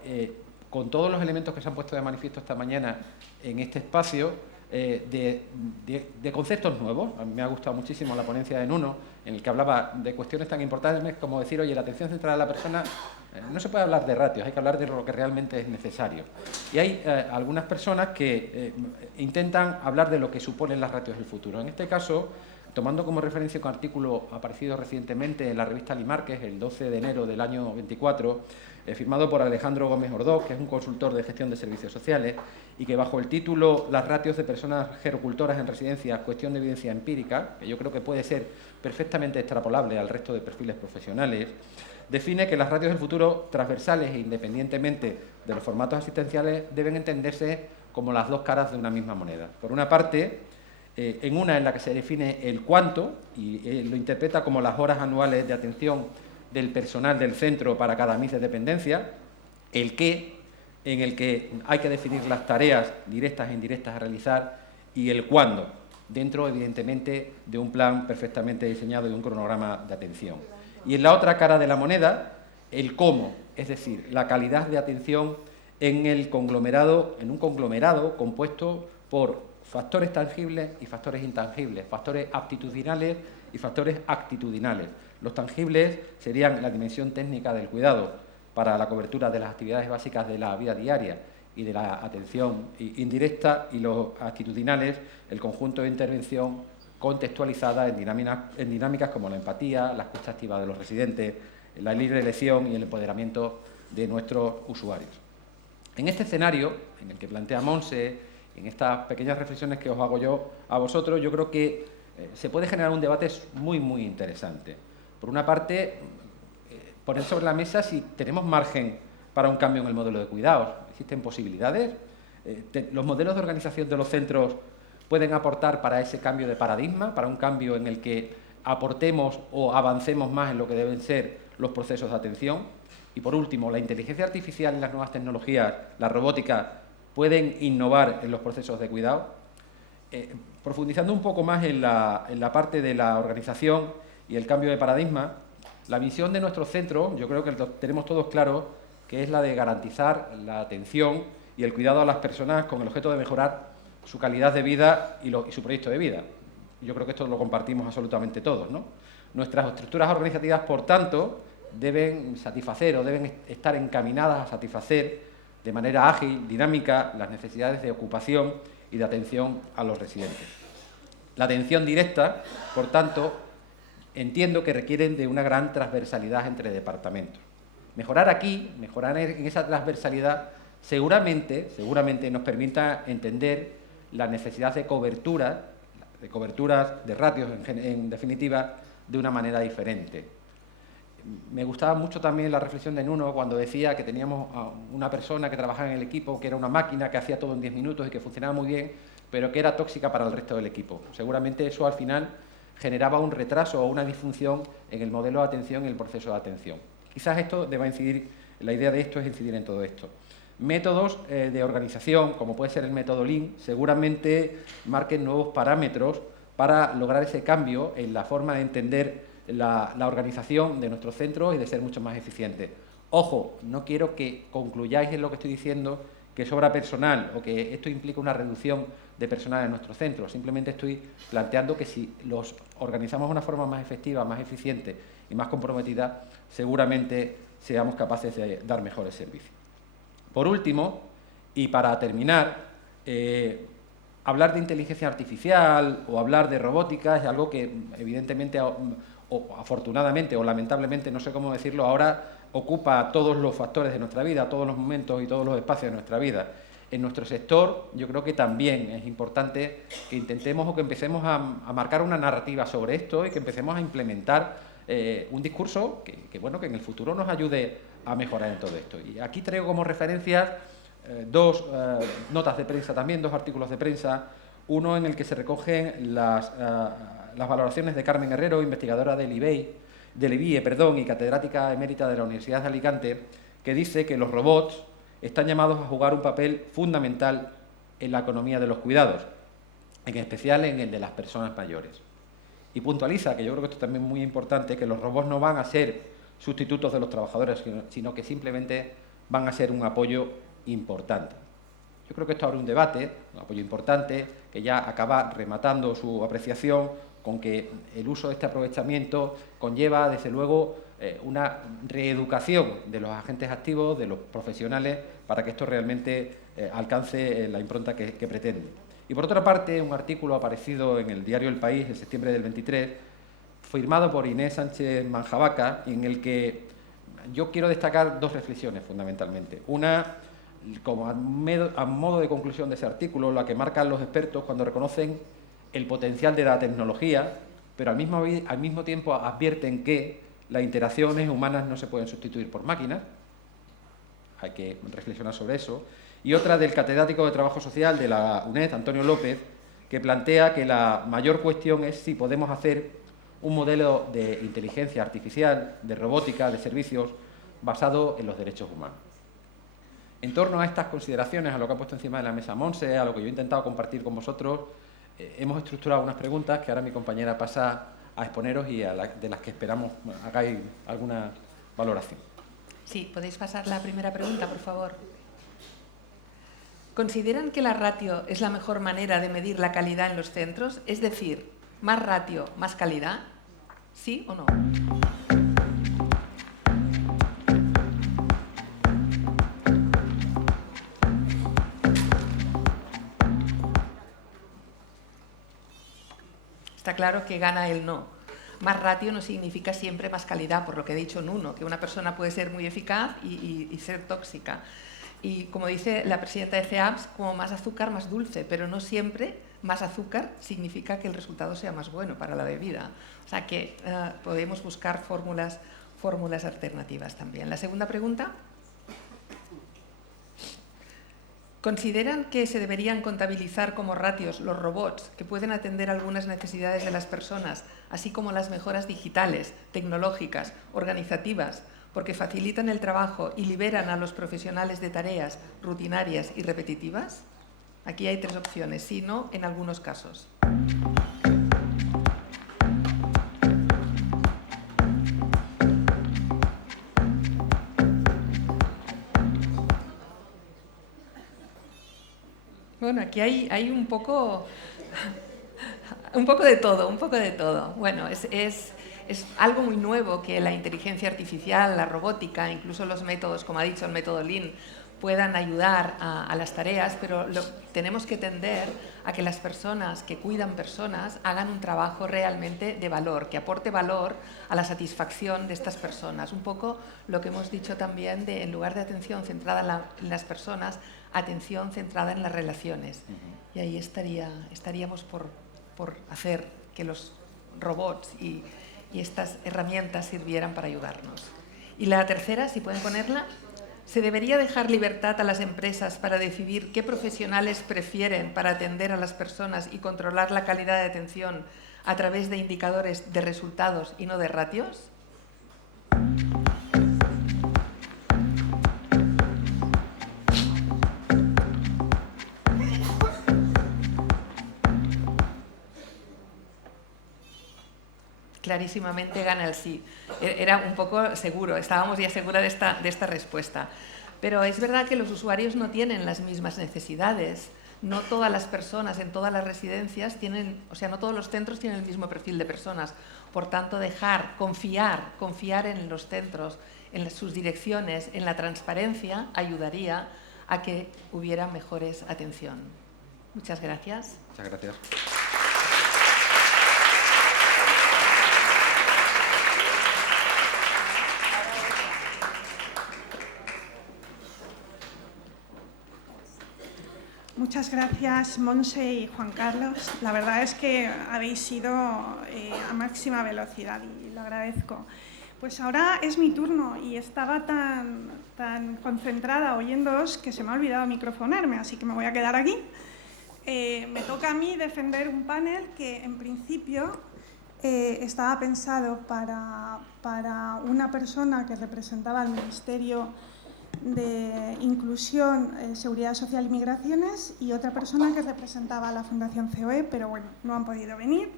con todos los elementos que se han puesto de manifiesto esta mañana en este espacio, de conceptos nuevos. A mí me ha gustado muchísimo la ponencia de Nuno, en el que hablaba de cuestiones tan importantes como decir, oye, la atención centrada a la persona, no se puede hablar de ratios, hay que hablar de lo que realmente es necesario. Y hay algunas personas que intentan hablar de lo que suponen las ratios del futuro. En este caso, tomando como referencia un artículo aparecido recientemente en la revista Limarques, el 12 de enero del año 24, firmado por Alejandro Gómez Ordós, que es un consultor de gestión de servicios sociales, y que bajo el título Las ratios de personas gerocultoras en residencias, cuestión de evidencia empírica, que yo creo que puede ser perfectamente extrapolable al resto de perfiles profesionales, define que las ratios del futuro, transversales e independientemente de los formatos asistenciales, deben entenderse como las dos caras de una misma moneda. Por una parte, en una en la que se define el cuánto, y lo interpreta como las horas anuales de atención del personal del centro para cada MIS de dependencia, el qué, en el que hay que definir las tareas directas e indirectas a realizar, y el cuándo, dentro, evidentemente, de un plan perfectamente diseñado y un cronograma de atención. Y en la otra cara de la moneda, el cómo, es decir, la calidad de atención en un conglomerado compuesto por factores tangibles y factores intangibles, factores aptitudinales y factores actitudinales. Los tangibles serían la dimensión técnica del cuidado para la cobertura de las actividades básicas de la vida diaria y de la atención indirecta, y los actitudinales, el conjunto de intervención contextualizada en dinámicas como la empatía, la escucha activa de los residentes, la libre elección y el empoderamiento de nuestros usuarios. En este escenario, en el que plantea Monse, en estas pequeñas reflexiones que os hago yo a vosotros, yo creo que se puede generar un debate muy, muy interesante. Por una parte, poner sobre la mesa si tenemos margen para un cambio en el modelo de cuidados. ¿Existen posibilidades? ¿Los modelos de organización de los centros pueden aportar para ese cambio de paradigma, para un cambio en el que aportemos o avancemos más en lo que deben ser los procesos de atención? Y, por último, la inteligencia artificial y las nuevas tecnologías, la robótica, pueden innovar en los procesos de cuidado. Profundizando un poco más en la parte de la organización y el cambio de paradigma, la misión de nuestro centro, yo creo que lo tenemos todos claro, que es la de garantizar la atención y el cuidado a las personas con el objeto de mejorar su calidad de vida y su proyecto de vida. Yo creo que esto lo compartimos absolutamente todos, ¿no? Nuestras estructuras organizativas, por tanto, deben satisfacer o deben estar encaminadas a satisfacer de manera ágil, dinámica, las necesidades de ocupación y de atención a los residentes. La atención directa, por tanto, entiendo que requieren de una gran transversalidad entre departamentos. Mejorar aquí, mejorar en esa transversalidad, seguramente nos permita entender la necesidad de coberturas de ratios, en definitiva, de una manera diferente. Me gustaba mucho también la reflexión de Nuno cuando decía que teníamos a una persona que trabajaba en el equipo, que era una máquina que hacía todo en 10 minutos y que funcionaba muy bien, pero que era tóxica para el resto del equipo. Seguramente eso al final generaba un retraso o una disfunción en el modelo de atención y el proceso de atención. Quizás esto deba incidir, la idea de esto es incidir en todo esto. Métodos de organización, como puede ser el método Lean, seguramente marquen nuevos parámetros para lograr ese cambio en la forma de entender la organización de nuestros centros y de ser mucho más eficientes. Ojo, no quiero que concluyáis en lo que estoy diciendo que sobra personal o que esto implica una reducción de personal en nuestros centros. Simplemente estoy planteando que si los organizamos de una forma más efectiva, más eficiente y más comprometida, seguramente seamos capaces de dar mejores servicios. Por último, y para terminar, hablar de inteligencia artificial o hablar de robótica es algo que evidentemente o afortunadamente o lamentablemente, no sé cómo decirlo, ahora ocupa todos los factores de nuestra vida, todos los momentos y todos los espacios de nuestra vida. En nuestro sector yo creo que también es importante que intentemos o que empecemos a marcar una narrativa sobre esto y que empecemos a implementar un discurso que en el futuro nos ayude a mejorar en todo esto. Y aquí traigo como referencias dos notas de prensa también, dos artículos de prensa, uno en el que se recogen las valoraciones de Carmen Herrero, investigadora del IBIE, y catedrática emérita de la Universidad de Alicante, que dice que los robots están llamados a jugar un papel fundamental en la economía de los cuidados, en especial en el de las personas mayores. Y puntualiza, que yo creo que esto también es muy importante, que los robots no van a ser sustitutos de los trabajadores, sino que simplemente van a ser un apoyo importante. Yo creo que esto abre un debate, un apoyo importante, que ya acaba rematando su apreciación con que el uso de este aprovechamiento conlleva, desde luego, una reeducación de los agentes activos, de los profesionales, para que esto realmente alcance la impronta que pretende. Y por otra parte, un artículo aparecido en el diario El País en septiembre del 23, firmado por Inés Sánchez Manjavaca, en el que yo quiero destacar dos reflexiones fundamentalmente. Una, como a modo de conclusión de ese artículo, la que marcan los expertos cuando reconocen el potencial de la tecnología, pero al mismo tiempo advierten que las interacciones humanas no se pueden sustituir por máquinas. Hay que reflexionar sobre eso. Y otra del catedrático de Trabajo Social de la UNED, Antonio López, que plantea que la mayor cuestión es si podemos hacer un modelo de inteligencia artificial, de robótica, de servicios, basado en los derechos humanos. En torno a estas consideraciones, a lo que ha puesto encima de la mesa Monse, a lo que yo he intentado compartir con vosotros, hemos estructurado unas preguntas que ahora mi compañera pasa a exponeros y de las que esperamos hagáis alguna valoración. Sí, podéis pasar la primera pregunta, por favor. ¿Consideran que la ratio es la mejor manera de medir la calidad en los centros? Es decir, ¿más ratio, más calidad? ¿Sí o no? Está claro que gana el no. Más ratio no significa siempre más calidad, por lo que he dicho en uno, que una persona puede ser muy eficaz y ser tóxica. Y como dice la presidenta de CEAPS, como más azúcar, más dulce, pero no siempre más azúcar significa que el resultado sea más bueno para la bebida. O sea que podemos buscar fórmulas alternativas también. La segunda pregunta. ¿Consideran que se deberían contabilizar como ratios los robots que pueden atender algunas necesidades de las personas, así como las mejoras digitales, tecnológicas, organizativas, porque facilitan el trabajo y liberan a los profesionales de tareas rutinarias y repetitivas? Aquí hay tres opciones, sí, no, en algunos casos. Bueno, aquí hay un poco de todo. Bueno, es algo muy nuevo que la inteligencia artificial, la robótica, incluso los métodos, como ha dicho el método Lean, puedan ayudar a las tareas, pero tenemos que tender a que las personas que cuidan personas hagan un trabajo realmente de valor, que aporte valor a la satisfacción de estas personas. Un poco lo que hemos dicho también de, en lugar de atención centrada en las personas, atención centrada en las relaciones. Y ahí estaríamos por hacer que los robots y estas herramientas sirvieran para ayudarnos. Y la tercera, si pueden ponerla, ¿se debería dejar libertad a las empresas para decidir qué profesionales prefieren para atender a las personas y controlar la calidad de atención a través de indicadores de resultados y no de ratios? Clarísimamente gana el sí. Era un poco seguro, estábamos ya seguros de esta respuesta. Pero es verdad que los usuarios no tienen las mismas necesidades. No todas las personas en todas las residencias tienen, o sea, no todos los centros tienen el mismo perfil de personas. Por tanto, confiar en los centros, en sus direcciones, en la transparencia, ayudaría a que hubiera mejores atención. Muchas gracias. Muchas gracias. Muchas gracias, Monse y Juan Carlos. La verdad es que habéis ido a máxima velocidad y lo agradezco. Pues ahora es mi turno y estaba tan concentrada oyéndoos que se me ha olvidado microfonarme, así que me voy a quedar aquí. Me toca a mí defender un panel que en principio estaba pensado para una persona que representaba al Ministerio de Inclusión, Seguridad Social y Migraciones, y otra persona que representaba a la Fundación COE, pero bueno, no han podido venir,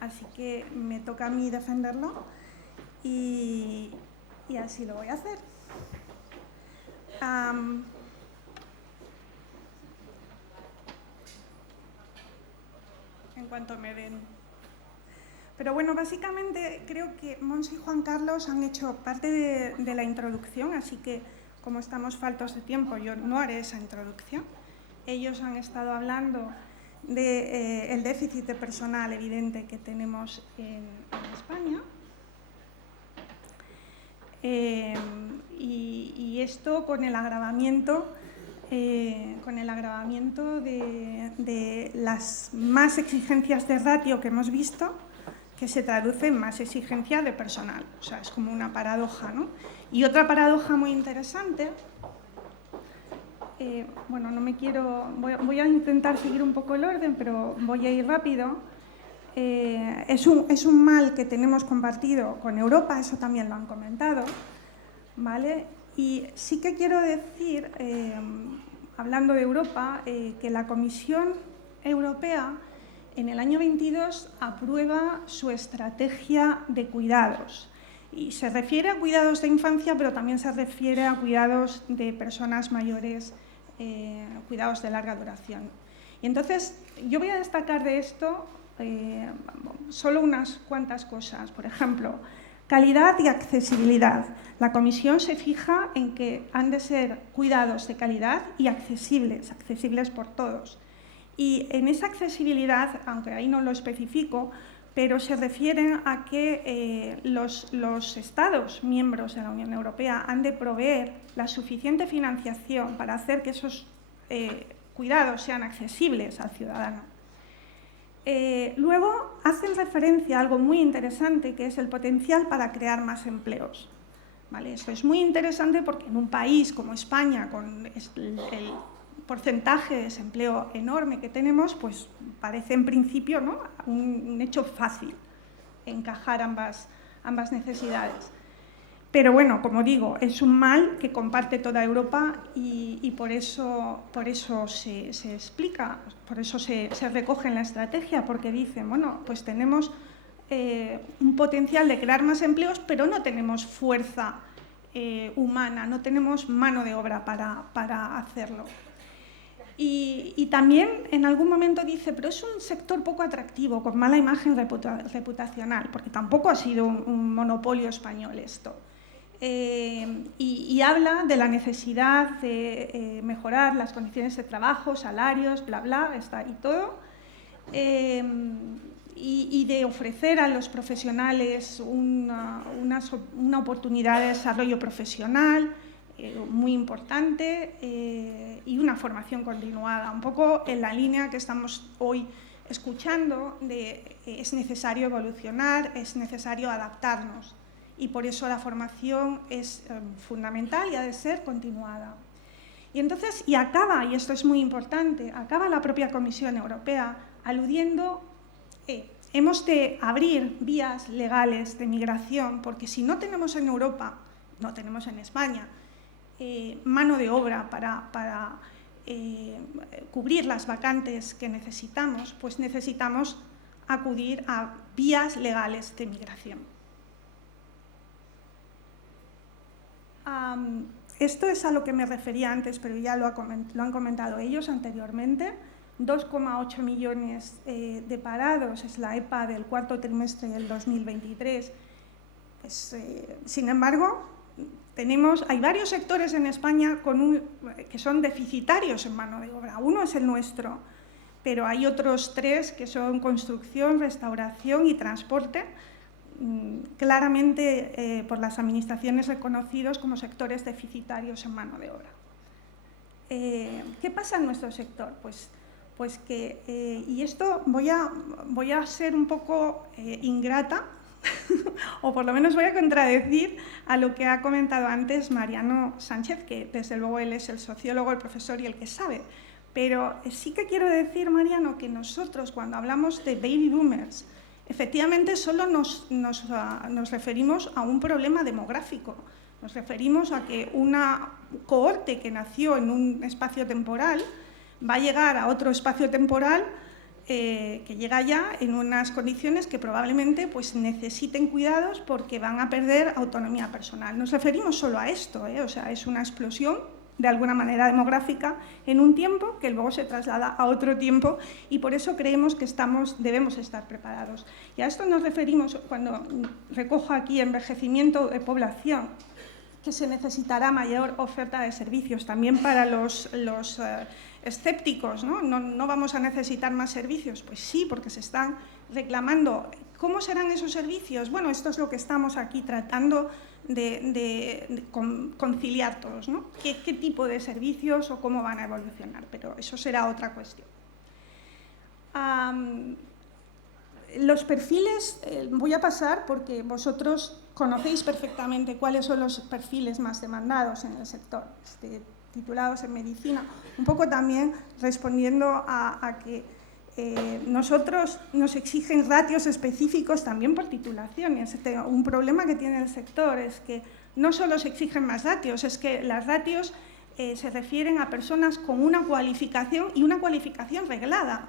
así que me toca a mí defenderlo y así lo voy a hacer. En cuanto me den. Pero bueno, básicamente creo que Montse y Juan Carlos han hecho parte de la introducción, así que como estamos faltos de tiempo, yo no haré esa introducción. Ellos han estado hablando del déficit de personal evidente que tenemos en España. Y esto con el agravamiento de las más exigencias de ratio que hemos visto, que se traduce en más exigencia de personal. O sea, es como una paradoja, ¿no? Y otra paradoja muy interesante, bueno, no me quiero, voy a intentar seguir un poco el orden, pero voy a ir rápido. Es un mal que tenemos compartido con Europa, eso también lo han comentado, ¿vale? Y sí que quiero decir, hablando de Europa, que la Comisión Europea en el año 22 aprueba su estrategia de cuidados. Y se refiere a cuidados de infancia, pero también se refiere a cuidados de personas mayores, cuidados de larga duración. Y entonces, yo voy a destacar de esto solo unas cuantas cosas. Por ejemplo, calidad y accesibilidad. La Comisión se fija en que han de ser cuidados de calidad y accesibles por todos. Y en esa accesibilidad, aunque ahí no lo especifico, pero se refieren a que los Estados miembros de la Unión Europea han de proveer la suficiente financiación para hacer que esos cuidados sean accesibles al ciudadano. Luego hacen referencia a algo muy interesante, que es el potencial para crear más empleos. ¿Vale? Esto es muy interesante porque en un país como España, con el porcentaje de desempleo enorme que tenemos, pues parece en principio, ¿no?, un hecho fácil encajar ambas necesidades. Pero bueno, como digo, es un mal que comparte toda Europa y por eso se explica, por eso se recoge en la estrategia, porque dicen, bueno, pues tenemos un potencial de crear más empleos, pero no tenemos fuerza humana, no tenemos mano de obra para hacerlo. Y también en algún momento dice, pero es un sector poco atractivo, con mala imagen reputacional, porque tampoco ha sido un monopolio español esto. Y habla de la necesidad de mejorar las condiciones de trabajo, salarios, bla, bla, está ahí todo, y de ofrecer a los profesionales una oportunidad de desarrollo profesional, muy importante, y una formación continuada, un poco en la línea que estamos hoy escuchando de es necesario evolucionar, es necesario adaptarnos, y por eso la formación es fundamental y ha de ser continuada. Y entonces, y acaba, y esto es muy importante, acaba la propia Comisión Europea aludiendo hemos de abrir vías legales de migración, porque si no tenemos en Europa, no tenemos en España, mano de obra para cubrir las vacantes que necesitamos, pues necesitamos acudir a vías legales de migración. Esto es a lo que me refería antes, pero ya lo han comentado ellos anteriormente. 2,8 millones de parados es la EPA del cuarto trimestre del 2023. Pues, sin embargo, hay varios sectores en España que son deficitarios en mano de obra. Uno es el nuestro, pero hay otros 3 que son construcción, restauración y transporte, claramente por las administraciones reconocidos como sectores deficitarios en mano de obra. ¿Qué pasa en nuestro sector? Pues que, y esto voy a ser un poco ingrata, o por lo menos voy a contradecir a lo que ha comentado antes Mariano Sánchez, que desde luego él es el sociólogo, el profesor y el que sabe. Pero sí que quiero decir, Mariano, que nosotros cuando hablamos de baby boomers, efectivamente solo nos referimos a un problema demográfico. Nos referimos a que una cohorte que nació en un espacio temporal va a llegar a otro espacio temporal que llega ya en unas condiciones que probablemente pues, necesiten cuidados porque van a perder autonomía personal. Nos referimos solo a esto, o sea, es una explosión de alguna manera demográfica en un tiempo que luego se traslada a otro tiempo y por eso creemos que debemos estar preparados. Y a esto nos referimos cuando recojo aquí envejecimiento de población, que se necesitará mayor oferta de servicios también para los escépticos, ¿no? No vamos a necesitar más servicios. Pues sí, porque se están reclamando. ¿Cómo serán esos servicios? Bueno, esto es lo que estamos aquí tratando de conciliar todos, ¿no? ¿Qué tipo de servicios o cómo van a evolucionar? Pero eso será otra cuestión. Los perfiles, voy a pasar porque vosotros conocéis perfectamente cuáles son los perfiles más demandados en el sector, titulados en medicina, un poco también respondiendo a que nosotros nos exigen ratios específicos también por titulaciones. Un problema que tiene el sector es que no solo se exigen más ratios, es que las ratios se refieren a personas con una cualificación y una cualificación reglada.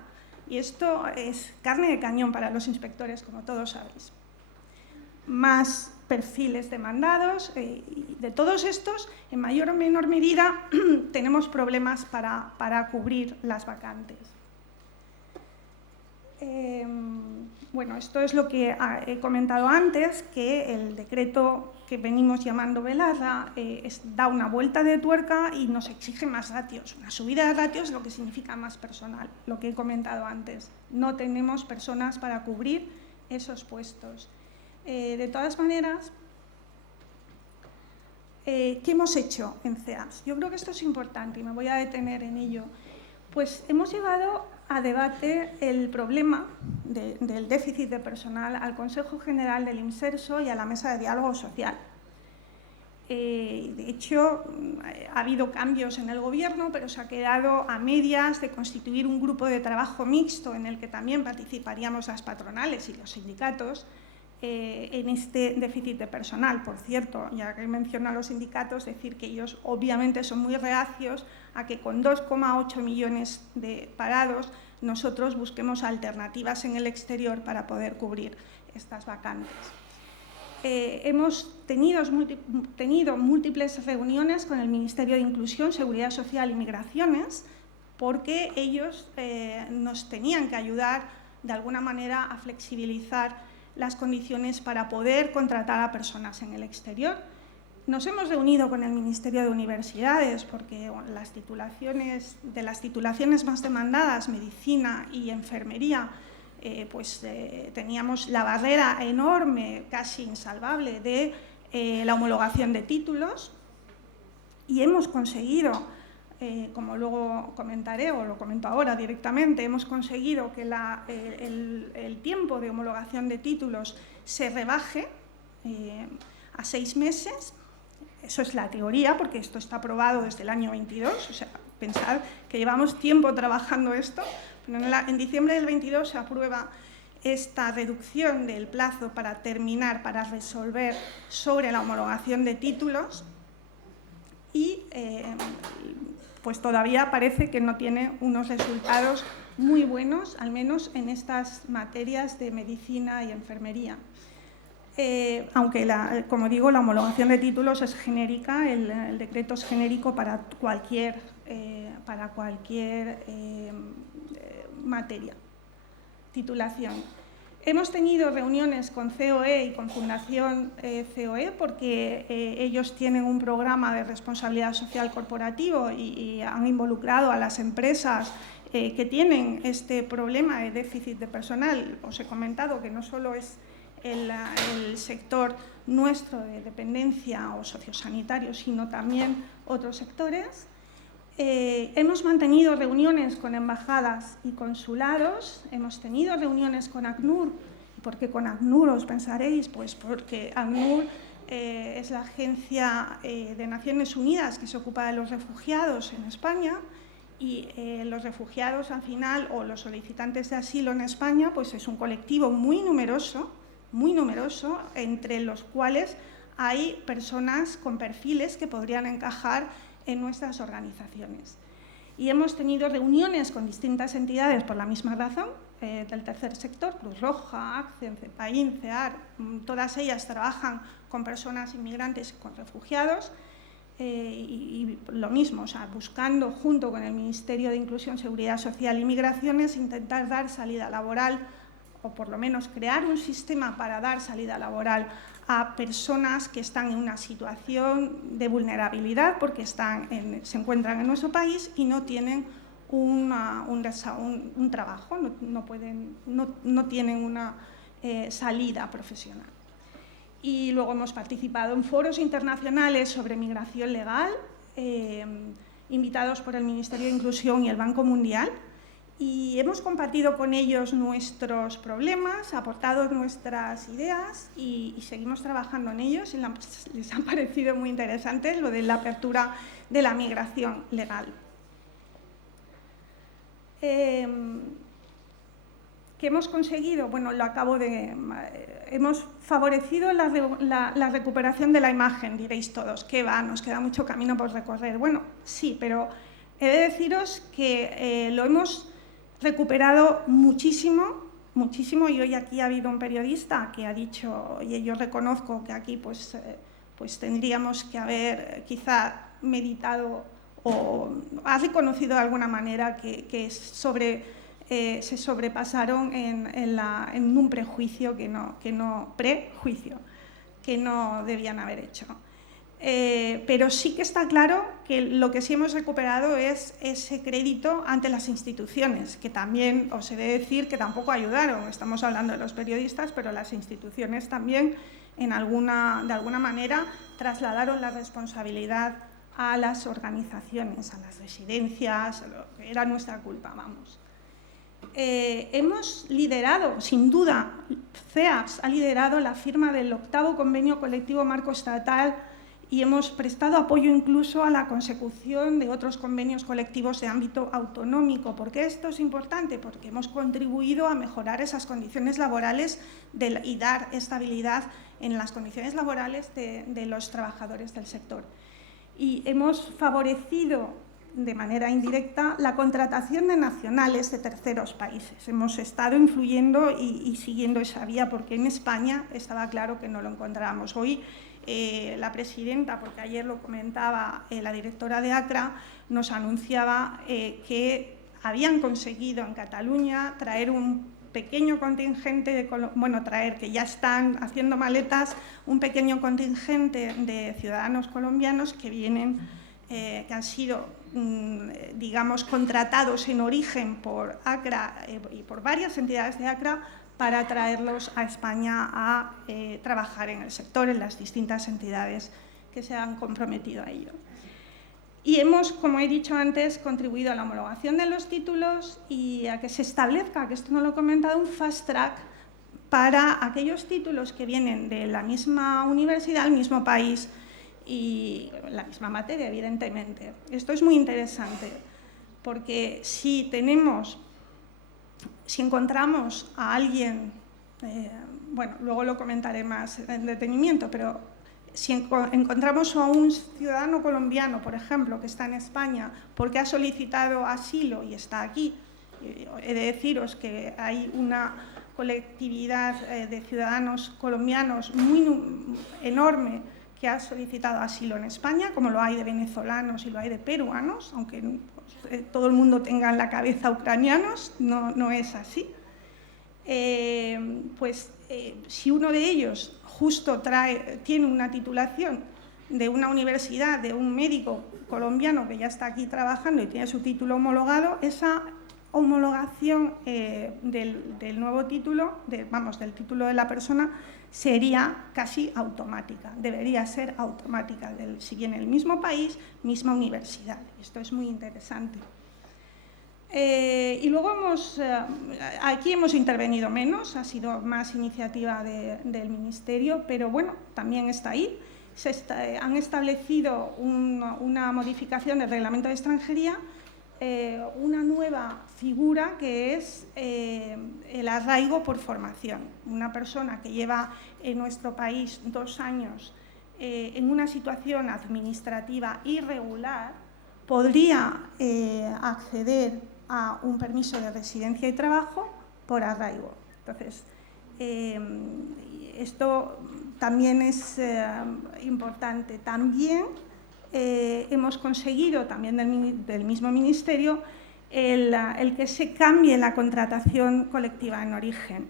Y esto es carne de cañón para los inspectores, como todos sabéis. Más perfiles demandados, y de todos estos, en mayor o menor medida, tenemos problemas para cubrir las vacantes. Bueno, esto es lo que he comentado antes, que el decreto que venimos llamando Belarra da una vuelta de tuerca y nos exige más ratios. Una subida de ratios es lo que significa más personal, lo que he comentado antes. No tenemos personas para cubrir esos puestos. De todas maneras, ¿qué hemos hecho en CEAS? Yo creo que esto es importante y me voy a detener en ello. Pues hemos llevado a debate el problema del déficit de personal al Consejo General del Inserso y a la Mesa de Diálogo Social. De hecho, ha habido cambios en el Gobierno, pero se ha quedado a medias de constituir un grupo de trabajo mixto en el que también participaríamos las patronales y los sindicatos en este déficit de personal. Por cierto, ya que menciono a los sindicatos, decir que ellos obviamente son muy reacios a que con 2,8 millones de parados nosotros busquemos alternativas en el exterior para poder cubrir estas vacantes. Hemos tenido múltiples reuniones con el Ministerio de Inclusión, Seguridad Social y Migraciones porque ellos nos tenían que ayudar de alguna manera a flexibilizar las condiciones para poder contratar a personas en el exterior. Nos hemos reunido con el Ministerio de Universidades porque de las titulaciones más demandadas, medicina y enfermería, teníamos la barrera enorme, casi insalvable, de la homologación de títulos y hemos conseguido, como luego comentaré o lo comento ahora directamente, hemos conseguido que el tiempo de homologación de títulos se rebaje a 6 meses. Eso es la teoría, porque esto está aprobado desde el año 22, o sea, pensad que llevamos tiempo trabajando esto. Pero en diciembre del 22 se aprueba esta reducción del plazo para terminar, para resolver sobre la homologación de títulos y pues todavía parece que no tiene unos resultados muy buenos, al menos en estas materias de medicina y enfermería. Aunque, como digo, la homologación de títulos es genérica, el decreto es genérico para cualquier materia, titulación. Hemos tenido reuniones con COE y con Fundación COE porque ellos tienen un programa de responsabilidad social corporativo y han involucrado a las empresas que tienen este problema de déficit de personal. Os he comentado que no solo es el sector nuestro de dependencia o sociosanitario, sino también otros sectores. Hemos mantenido reuniones con embajadas y consulados, hemos tenido reuniones con ACNUR. ¿Por qué con ACNUR? Os pensaréis, pues porque ACNUR es la agencia de Naciones Unidas que se ocupa de los refugiados en España y los refugiados al final, o los solicitantes de asilo en España, pues es un colectivo muy numeroso, entre los cuales hay personas con perfiles que podrían encajar en nuestras organizaciones. Y hemos tenido reuniones con distintas entidades por la misma razón, del tercer sector, Cruz Roja, ACCEN, CEPAIN, CEAR, todas ellas trabajan con personas inmigrantes y con refugiados, y lo mismo, o sea, buscando junto con el Ministerio de Inclusión, Seguridad Social y Migraciones intentar dar salida laboral, o por lo menos crear un sistema para dar salida laboral a personas que están en una situación de vulnerabilidad porque se encuentran en nuestro país y no tienen un trabajo, no tienen una salida profesional. Y luego hemos participado en foros internacionales sobre migración legal, invitados por el Ministerio de Inclusión y el Banco Mundial, y hemos compartido con ellos nuestros problemas, aportado nuestras ideas y seguimos trabajando en ellos y les ha parecido muy interesante lo de la apertura de la migración legal. ¿Qué hemos conseguido? Bueno, hemos favorecido la recuperación de la imagen, diréis todos. ¿Qué va? Nos queda mucho camino por recorrer. Bueno, sí, pero he de deciros que lo hemos recuperado muchísimo, muchísimo, y hoy aquí ha habido un periodista que ha dicho, y yo reconozco que aquí pues tendríamos que haber quizá meditado o ha reconocido de alguna manera que se sobrepasaron en un prejuicio que no debían haber hecho. Pero sí que está claro que lo que sí hemos recuperado es ese crédito ante las instituciones, que también os he de decir que tampoco ayudaron. Estamos hablando de los periodistas, pero las instituciones también, de alguna manera, trasladaron la responsabilidad a las organizaciones, a las residencias, era nuestra culpa, vamos. Hemos liderado, sin duda, CEAS ha liderado la firma del 8º Convenio Colectivo Marco Estatal y hemos prestado apoyo incluso a la consecución de otros convenios colectivos de ámbito autonómico. ¿Por qué esto es importante? Porque hemos contribuido a mejorar esas condiciones laborales y dar estabilidad en las condiciones laborales de los trabajadores del sector. Y hemos favorecido de manera indirecta la contratación de nacionales de terceros países. Hemos estado influyendo y siguiendo esa vía porque en España estaba claro que no lo encontrábamos. Hoy la presidenta, porque ayer lo comentaba la directora de ACRA, nos anunciaba que habían conseguido en Cataluña traer un pequeño contingente, que ya están haciendo maletas, un pequeño contingente de ciudadanos colombianos que vienen, que han sido, digamos, contratados en origen por ACRA y por varias entidades de ACRA para traerlos a España a trabajar en el sector, en las distintas entidades que se han comprometido a ello. Y hemos, como he dicho antes, contribuido a la homologación de los títulos y a que se establezca, que esto no lo he comentado, un fast track para aquellos títulos que vienen de la misma universidad, el mismo país y la misma materia, evidentemente. Esto es muy interesante porque si encontramos a alguien, luego lo comentaré más en detenimiento, pero si encontramos a un ciudadano colombiano, por ejemplo, que está en España porque ha solicitado asilo y está aquí, he de deciros que hay una colectividad de ciudadanos colombianos muy enorme que ha solicitado asilo en España, como lo hay de venezolanos y lo hay de peruanos, aunque todo el mundo tenga en la cabeza ucranianos, no es así. Si uno de ellos justo tiene una titulación de una universidad, de un médico colombiano que ya está aquí trabajando y tiene su título homologado, esa homologación del nuevo título, del título de la persona, sería casi automática, debería ser automática, si viene del mismo país, misma universidad. Esto es muy interesante. Y luego aquí hemos intervenido menos, ha sido más iniciativa del Ministerio, pero bueno, también está ahí. Han establecido una modificación del Reglamento de Extranjería, una nueva figura que es el arraigo por formación. Una persona que lleva en nuestro país 2 años en una situación administrativa irregular podría acceder a un permiso de residencia y trabajo por arraigo. Entonces, esto también es importante. También hemos conseguido, también del mismo Ministerio, el que se cambie la contratación colectiva en origen.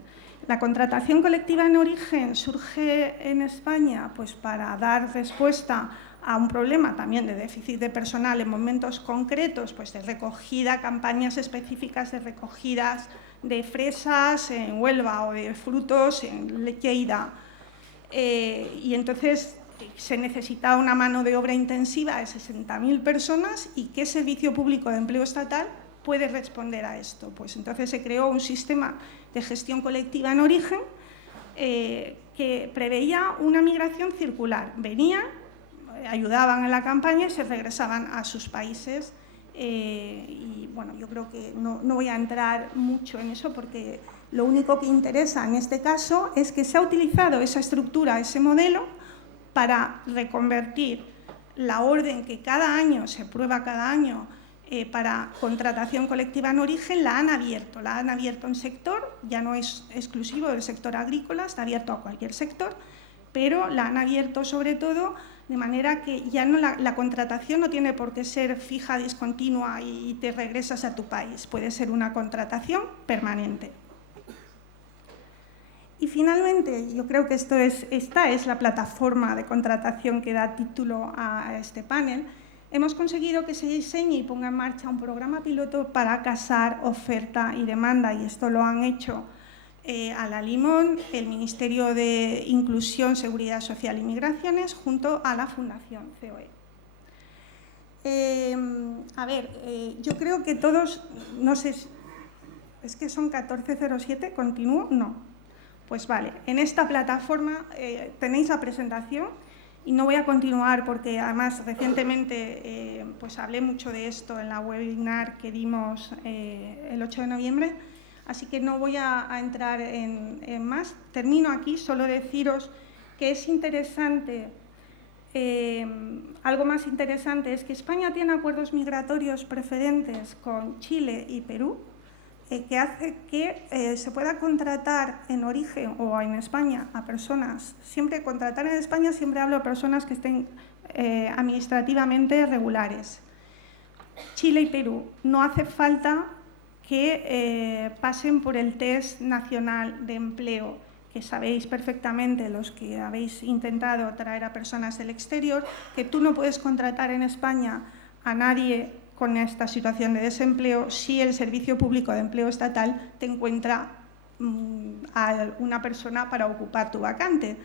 La contratación colectiva en origen surge en España pues, para dar respuesta a un problema también de déficit de personal en momentos concretos, pues de recogida, campañas específicas de recogidas de fresas en Huelva o de frutos en Lleida. Y entonces se necesitaba una mano de obra intensiva de 60.000 personas y ¿qué servicio público de empleo estatal puede responder a esto? Pues entonces se creó un sistema de gestión colectiva en origen que preveía una migración circular. Venían, ayudaban en la campaña y se regresaban a sus países. Y bueno, yo creo que no voy a entrar mucho en eso porque lo único que interesa en este caso es que se ha utilizado esa estructura, ese modelo, para reconvertir la orden que cada año se aprueba cada año para contratación colectiva en origen, la han abierto en sector, ya no es exclusivo del sector agrícola, está abierto a cualquier sector, pero la han abierto sobre todo de manera que ya no la contratación no tiene por qué ser fija, discontinua y te regresas a tu país, puede ser una contratación permanente. Y finalmente, yo creo que esta es la plataforma de contratación que da título a este panel. Hemos conseguido que se diseñe y ponga en marcha un programa piloto para casar oferta y demanda, y esto lo han hecho a la Limón, el Ministerio de Inclusión, Seguridad Social y Migraciones, junto a la Fundación COE. Yo creo que todos, no sé, es que son 14:07, ¿continúo? No. Pues vale, en esta plataforma tenéis la presentación y no voy a continuar porque además recientemente pues hablé mucho de esto en la webinar que dimos el 8 de noviembre, así que no voy a entrar en más. Termino aquí, solo deciros que es interesante, algo más interesante es que España tiene acuerdos migratorios preferentes con Chile y Perú, que hace que se pueda contratar en origen o en España a personas, siempre contratar en España, siempre hablo de personas que estén administrativamente regulares. Chile y Perú, no hace falta que pasen por el test nacional de empleo, que sabéis perfectamente los que habéis intentado traer a personas del exterior, que tú no puedes contratar en España a nadie con esta situación de desempleo si el Servicio Público de Empleo Estatal te encuentra a una persona para ocupar tu vacante.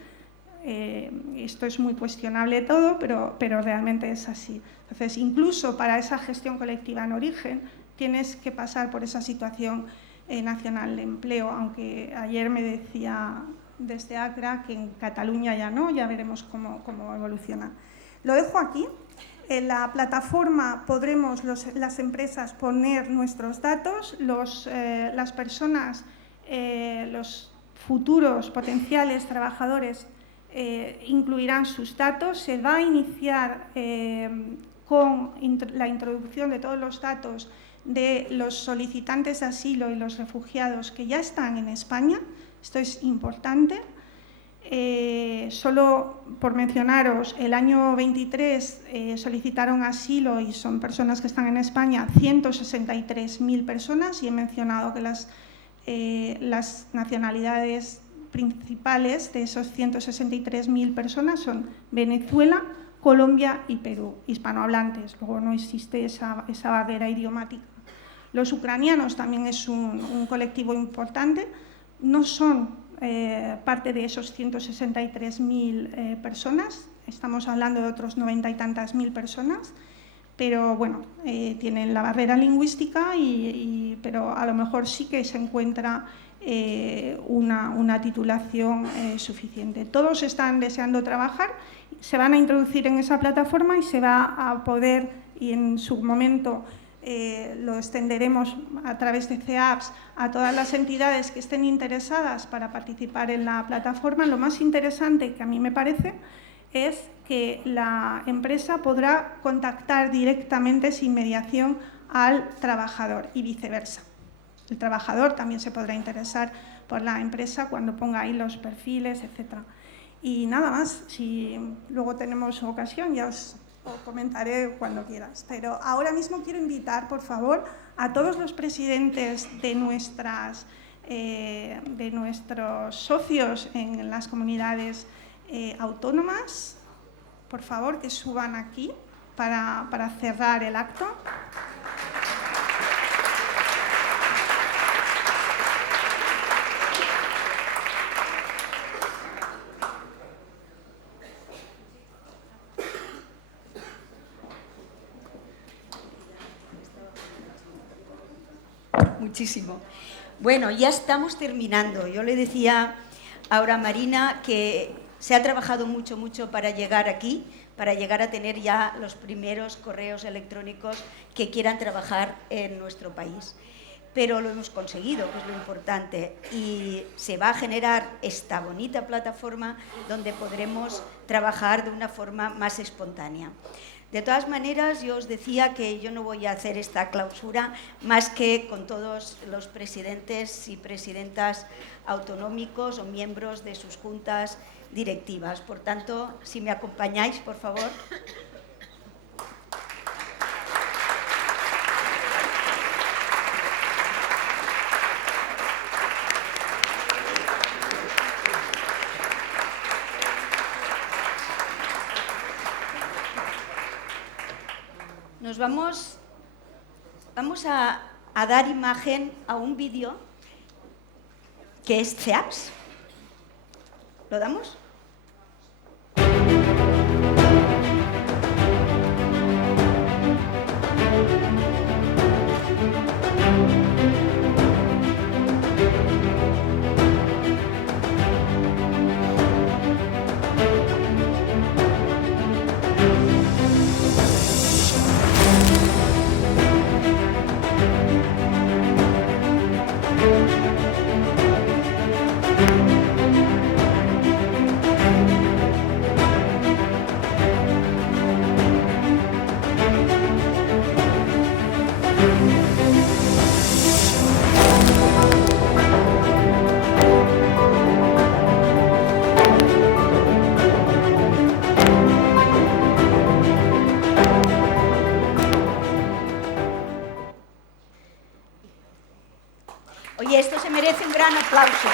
Esto es muy cuestionable todo, pero realmente es así. Entonces, incluso para esa gestión colectiva en origen, tienes que pasar por esa situación nacional de empleo, aunque ayer me decía desde ACRA que en Cataluña ya no, ya veremos cómo evoluciona. Lo dejo aquí. En la plataforma podremos las empresas poner nuestros datos, las personas, los futuros potenciales trabajadores incluirán sus datos. Se va a iniciar con la introducción de todos los datos de los solicitantes de asilo y los refugiados que ya están en España. Esto es importante. Solo por mencionaros, el año 23 solicitaron asilo y son personas que están en España 163.000 personas y he mencionado que las nacionalidades principales de esos 163.000 personas son Venezuela, Colombia y Perú, hispanohablantes, luego no existe esa barrera idiomática. Los ucranianos también es un colectivo importante, no son parte de esos 163.000 personas, estamos hablando de otros 90 y tantas mil personas, pero bueno, tienen la barrera lingüística, pero a lo mejor sí que se encuentra una titulación suficiente. Todos están deseando trabajar, se van a introducir en esa plataforma y se va a poder, y en su momento lo extenderemos a través de CEAPS a todas las entidades que estén interesadas para participar en la plataforma. Lo más interesante que a mí me parece es que la empresa podrá contactar directamente sin mediación al trabajador y viceversa. El trabajador también se podrá interesar por la empresa cuando ponga ahí los perfiles, etc. Y nada más, si luego tenemos ocasión ya os comentaré cuando quieras. Pero ahora mismo quiero invitar, por favor, a todos los presidentes de nuestros socios en las comunidades autónomas, por favor, que suban aquí para cerrar el acto. Muchísimo. Bueno, ya estamos terminando. Yo le decía ahora a Marina que se ha trabajado mucho para llegar aquí, para llegar a tener ya los primeros correos electrónicos que quieran trabajar en nuestro país. Pero lo hemos conseguido, que es lo importante, y se va a generar esta bonita plataforma donde podremos trabajar de una forma más espontánea. De todas maneras, yo os decía que yo no voy a hacer esta clausura más que con todos los presidentes y presidentas autonómicos o miembros de sus juntas directivas. Por tanto, si me acompañáis, por favor. Nos vamos a dar imagen a un vídeo que es CEAPS. ¿Lo damos? Oye, esto se merece un gran aplauso.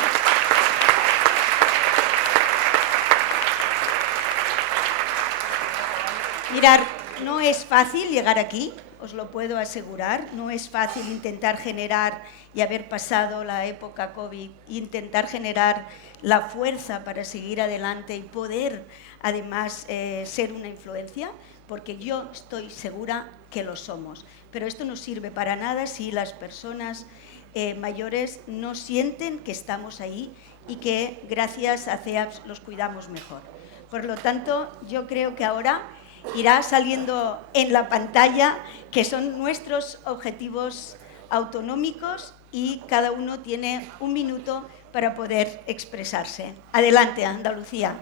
Mirad, no es fácil llegar aquí, os lo puedo asegurar. No es fácil intentar generar y haber pasado la época COVID, intentar generar la fuerza para seguir adelante y poder, además, ser una influencia, porque yo estoy segura que lo somos. Pero esto no sirve para nada si las personas mayores no sienten que estamos ahí y que gracias a CEAPS los cuidamos mejor. Por lo tanto, yo creo que ahora irá saliendo en la pantalla que son nuestros objetivos autonómicos y cada uno tiene un minuto para poder expresarse. Adelante, Andalucía.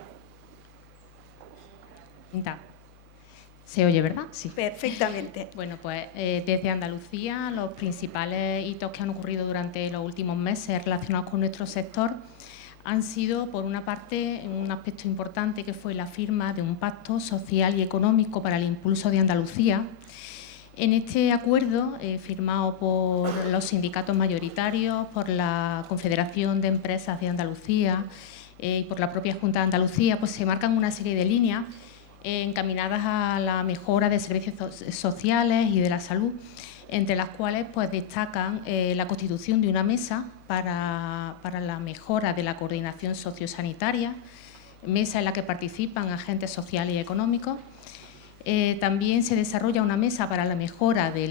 ¿Se oye, verdad? Sí. Perfectamente. Bueno, pues desde Andalucía los principales hitos que han ocurrido durante los últimos meses relacionados con nuestro sector han sido, por una parte, un aspecto importante que fue la firma de un pacto social y económico para el impulso de Andalucía. En este acuerdo, firmado por los sindicatos mayoritarios, por la Confederación de Empresas de Andalucía y por la propia Junta de Andalucía, pues se marcan una serie de líneas encaminadas a la mejora de servicios sociales y de la salud, entre las cuales pues, destacan la constitución de una mesa para la mejora de la coordinación sociosanitaria, mesa en la que participan agentes sociales y económicos. También se desarrolla una mesa para la mejora de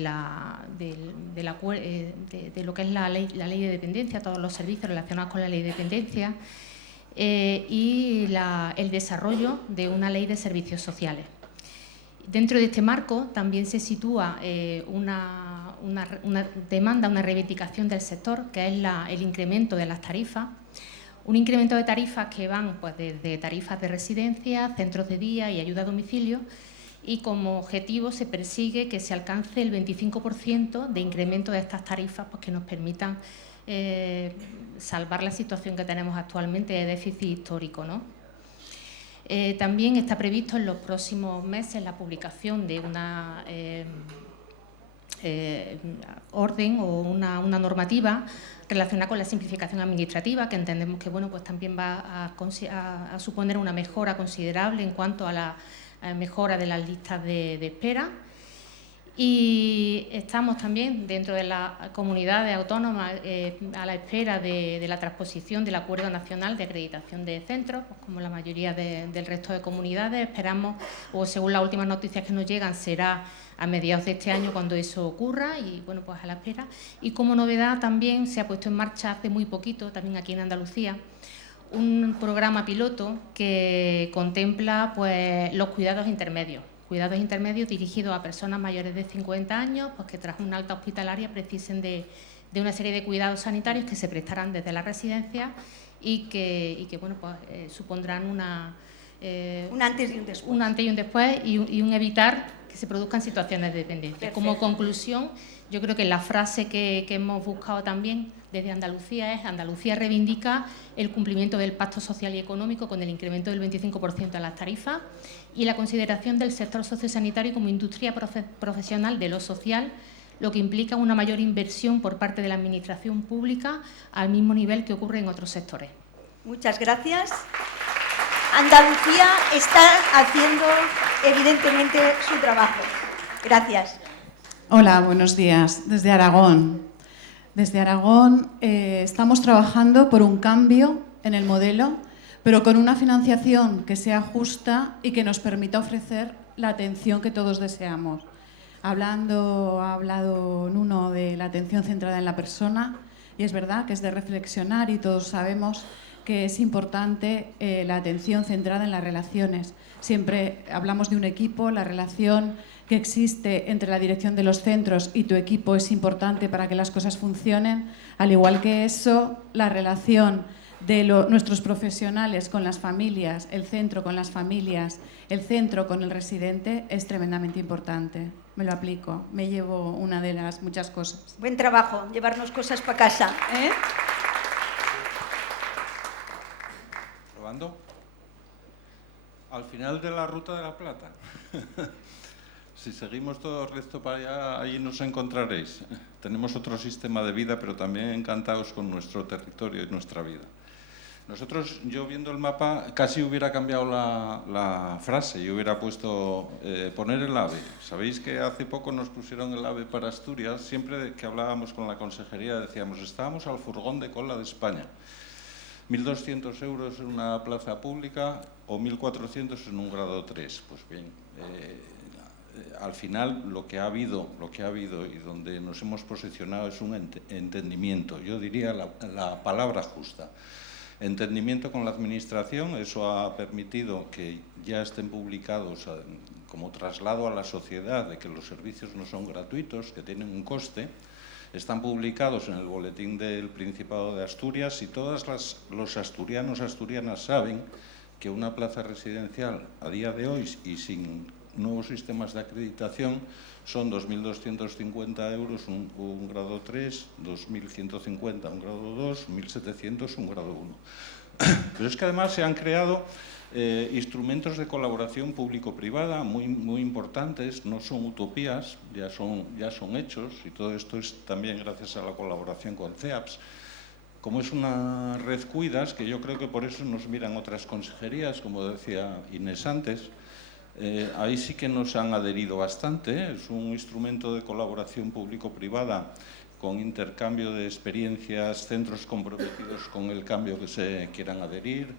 lo que es la ley de dependencia, todos los servicios relacionados con la ley de dependencia, y el desarrollo de una ley de servicios sociales. Dentro de este marco también se sitúa una demanda, una reivindicación del sector, que es el incremento de las tarifas, Un incremento de tarifas que van pues, desde tarifas de residencia, centros de día y ayuda a domicilio, y como objetivo se persigue que se alcance el 25% de incremento de estas tarifas, pues, que nos permitan salvar la situación que tenemos actualmente de déficit histórico, ¿no? También está previsto en los próximos meses la publicación de una orden o una normativa relacionada con la simplificación administrativa, que entendemos que bueno, pues también va a suponer una mejora considerable en cuanto a la mejora de las listas de espera. Y estamos también dentro de las comunidades autónomas a la espera de la transposición del Acuerdo Nacional de Acreditación de Centros, pues como la mayoría del resto de comunidades. Esperamos, o según las últimas noticias que nos llegan, será a mediados de este año cuando eso ocurra, y bueno, pues a la espera. Y como novedad también se ha puesto en marcha hace muy poquito, también aquí en Andalucía, un programa piloto que contempla pues, los cuidados intermedios dirigidos a personas mayores de 50 años, pues que tras una alta hospitalaria precisen de una serie de cuidados sanitarios que se prestarán desde la residencia y que bueno, pues, supondrán un antes y un después. Un antes y un después y un evitar que se produzcan situaciones de dependencia. Perfecto. Como conclusión, yo creo que la frase que hemos buscado también desde Andalucía es: Andalucía reivindica el cumplimiento del pacto social y económico con el incremento del 25% de las tarifas y la consideración del sector sociosanitario como industria profesional de lo social, lo que implica una mayor inversión por parte de la Administración pública al mismo nivel que ocurre en otros sectores. Muchas gracias. Andalucía está haciendo evidentemente su trabajo. Gracias. Hola, buenos días. Desde Aragón. Desde Aragón estamos trabajando por un cambio en el modelo, pero con una financiación que sea justa y que nos permita ofrecer la atención que todos deseamos. Ha hablado Nuno de la atención centrada en la persona, y es verdad que es de reflexionar, y todos sabemos que es importante la atención centrada en las relaciones. Siempre hablamos de un equipo, la relación que existe entre la dirección de los centros y tu equipo es importante para que las cosas funcionen. Al igual que eso, la relación de nuestros profesionales con las familias, el centro con las familias, el centro con el residente es tremendamente importante. Me lo aplico, me llevo una de las muchas cosas. Buen trabajo, llevarnos cosas para casa, ¿eh? ¿Probando? Al final de la Ruta de la Plata. Si seguimos todo recto para allá, allí nos encontraréis. Tenemos otro sistema de vida, pero también encantados con nuestro territorio y nuestra vida. Nosotros, yo viendo el mapa, casi hubiera cambiado la frase y hubiera puesto poner el AVE. Sabéis que hace poco nos pusieron el AVE para Asturias. Siempre que hablábamos con la consejería decíamos, estábamos al furgón de cola de España. 1.200 euros en una plaza pública o 1.400 en un grado 3. Pues bien, al final lo que ha habido y donde nos hemos posicionado es un entendimiento. Yo diría la palabra justa. Entendimiento con la Administración, eso ha permitido que ya estén publicados como traslado a la sociedad de que los servicios no son gratuitos, que tienen un coste. Están publicados en el Boletín del Principado de Asturias y todos los asturianos, asturianas saben que una plaza residencial a día de hoy y sin nuevos sistemas de acreditación son 2.250 euros un grado 3, 2.150 un grado 2, 1.700 un grado 1. Pero es que además se han creado instrumentos de colaboración público-privada muy importantes, no son utopías, ya son hechos, y todo esto es también gracias a la colaboración con CEAPS. Como es una red Cuidas, que yo creo que por eso nos miran otras consejerías, como decía Inés antes, ahí sí que nos han adherido bastante. Es un instrumento de colaboración público-privada con intercambio de experiencias, centros comprometidos con el cambio que se quieran adherir,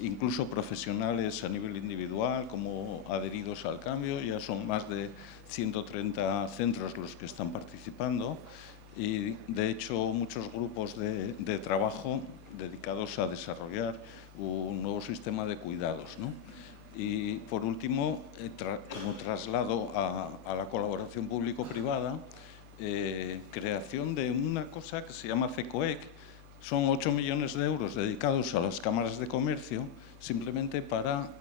incluso profesionales a nivel individual como adheridos al cambio. Ya son más de 130 centros los que están participando y, de hecho, muchos grupos de trabajo dedicados a desarrollar un nuevo sistema de cuidados, ¿no? Y, por último, como traslado a la colaboración público-privada, creación de una cosa que se llama CECOEC, son 8 millones de euros dedicados a las cámaras de comercio simplemente para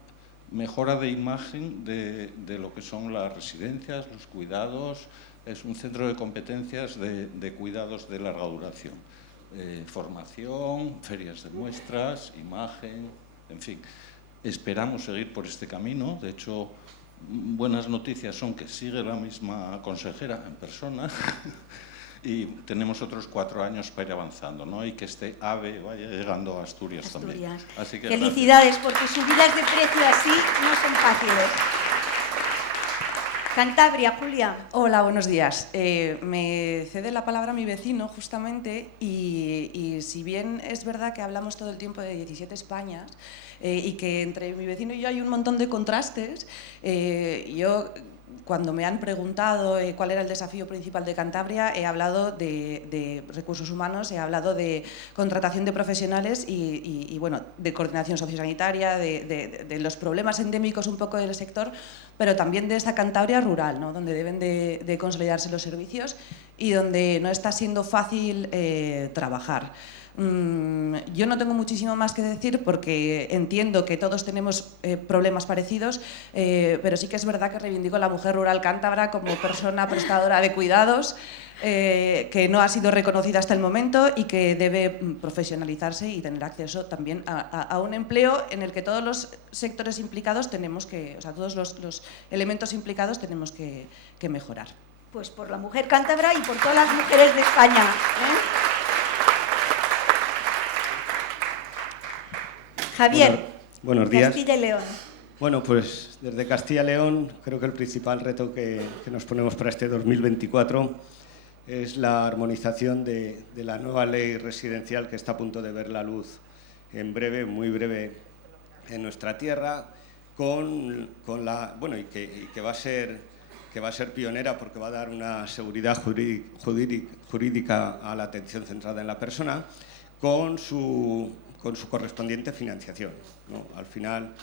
mejora de imagen de lo que son las residencias, los cuidados. Es un centro de competencias de cuidados de larga duración. Formación, ferias de muestras, imagen, en fin. Esperamos seguir por este camino. De hecho, buenas noticias son que sigue la misma consejera en persona y tenemos otros 4 años para ir avanzando, ¿no? Y que este AVE vaya llegando a Asturias también. Así que felicidades, porque subidas de precio así no son fáciles. Cantabria, Julia. Hola, buenos días. Me cede la palabra mi vecino, justamente, y si bien es verdad que hablamos todo el tiempo de 17 Españas y que entre mi vecino y yo hay un montón de contrastes, yo, cuando me han preguntado cuál era el desafío principal de Cantabria, he hablado de recursos humanos, he hablado de contratación de profesionales y bueno, de coordinación sociosanitaria, de los problemas endémicos un poco del sector, pero también de esta Cantabria rural, ¿no? Donde deben de consolidarse los servicios y donde no está siendo fácil trabajar. Yo no tengo muchísimo más que decir porque entiendo que todos tenemos problemas parecidos, pero sí que es verdad que reivindico a la mujer rural cántabra como persona prestadora de cuidados, que no ha sido reconocida hasta el momento y que debe profesionalizarse y tener acceso también a un empleo en el que todos los sectores implicados tenemos que, o sea, todos los elementos implicados tenemos que mejorar. Pues por la mujer cántabra y por todas las mujeres de España, ¿eh? Javier, buenos días. Castilla y León. Bueno, pues desde Castilla y León creo que el principal reto que nos ponemos para este 2024 es la armonización de la nueva ley residencial que está a punto de ver la luz en breve, muy breve, en nuestra tierra, con la, bueno, y que va a ser pionera porque va a dar una seguridad jurídica a la atención centrada en la persona, con su correspondiente financiación, ¿no? Al final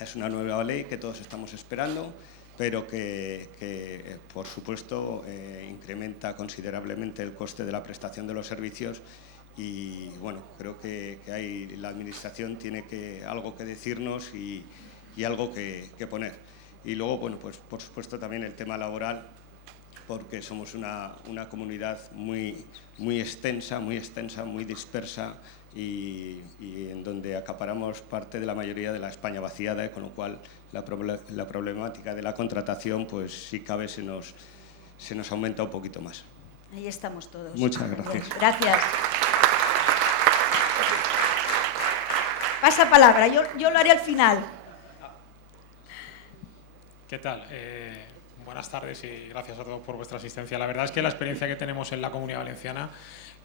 es una nueva ley que todos estamos esperando, pero que por supuesto, incrementa considerablemente el coste de la prestación de los servicios y, bueno, creo que ahí la Administración tiene algo que decirnos y algo que poner. Y luego, bueno, pues por supuesto también el tema laboral, porque somos una comunidad muy extensa, muy dispersa, y en donde acaparamos parte de la mayoría de la España vaciada, con lo cual la problemática de la contratación, pues si cabe, se nos aumenta un poquito más. Ahí estamos todos. Muchas gracias. Bien, gracias. Pasa palabra, yo lo haré al final. ¿Qué tal? Buenas tardes y gracias a todos por vuestra asistencia. La verdad es que la experiencia que tenemos en la Comunidad Valenciana,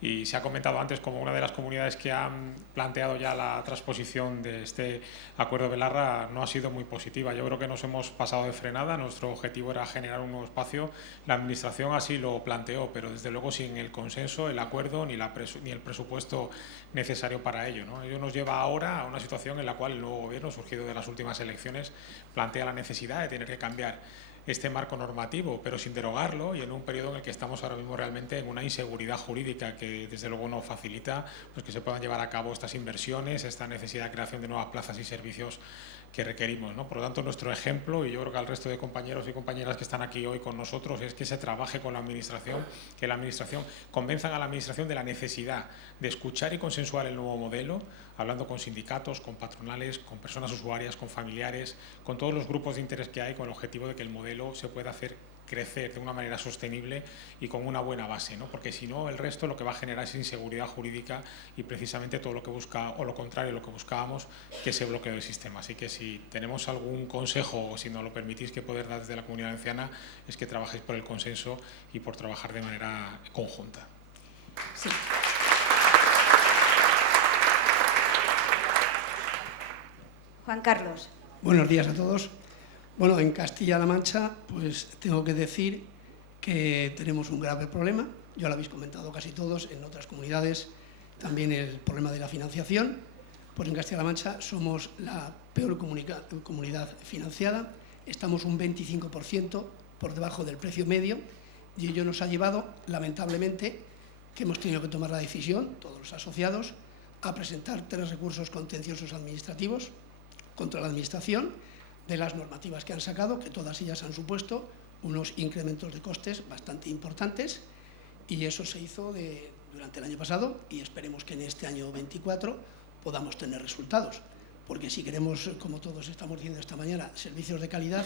y se ha comentado antes como una de las comunidades que han planteado ya la transposición de este acuerdo de Belarra, no ha sido muy positiva. Yo creo que nos hemos pasado de frenada. Nuestro objetivo era generar un nuevo espacio. La Administración así lo planteó, pero desde luego sin el consenso, el acuerdo ni el presupuesto necesario para ello, ¿no? Ello nos lleva ahora a una situación en la cual el nuevo Gobierno, surgido de las últimas elecciones, plantea la necesidad de tener que cambiar este marco normativo, pero sin derogarlo, y en un periodo en el que estamos ahora mismo realmente en una inseguridad jurídica que desde luego no facilita pues que se puedan llevar a cabo estas inversiones, esta necesidad de creación de nuevas plazas y servicios que requerimos, ¿no? Por lo tanto, nuestro ejemplo, y yo creo que al resto de compañeros y compañeras que están aquí hoy con nosotros, es que se trabaje con la Administración, que la Administración convenzan a la Administración de la necesidad de escuchar y consensuar el nuevo modelo, hablando con sindicatos, con patronales, con personas usuarias, con familiares, con todos los grupos de interés que hay, con el objetivo de que el modelo se pueda hacer crecer de una manera sostenible y con una buena base, ¿no? Porque si no, el resto lo que va a generar es inseguridad jurídica y precisamente todo lo que busca, o lo contrario, lo que buscábamos, que ese bloqueo del sistema. Así que si tenemos algún consejo, o si nos lo permitís que poder dar desde la Comunidad Valenciana, es que trabajéis por el consenso y por trabajar de manera conjunta. Sí. Juan Carlos. Buenos días a todos. Bueno, en Castilla-La Mancha, pues tengo que decir que tenemos un grave problema. Ya lo habéis comentado casi todos, en otras comunidades también el problema de la financiación. Pues en Castilla-La Mancha somos la peor comunidad financiada. Estamos un 25% por debajo del precio medio y ello nos ha llevado, lamentablemente, que hemos tenido que tomar la decisión, todos los asociados, a presentar 3 recursos contenciosos administrativos contra la Administración de las normativas que han sacado, que todas ellas han supuesto unos incrementos de costes bastante importantes, y eso se hizo durante el año pasado, y esperemos que en este año 24 podamos tener resultados, porque si queremos, como todos estamos diciendo esta mañana, servicios de calidad,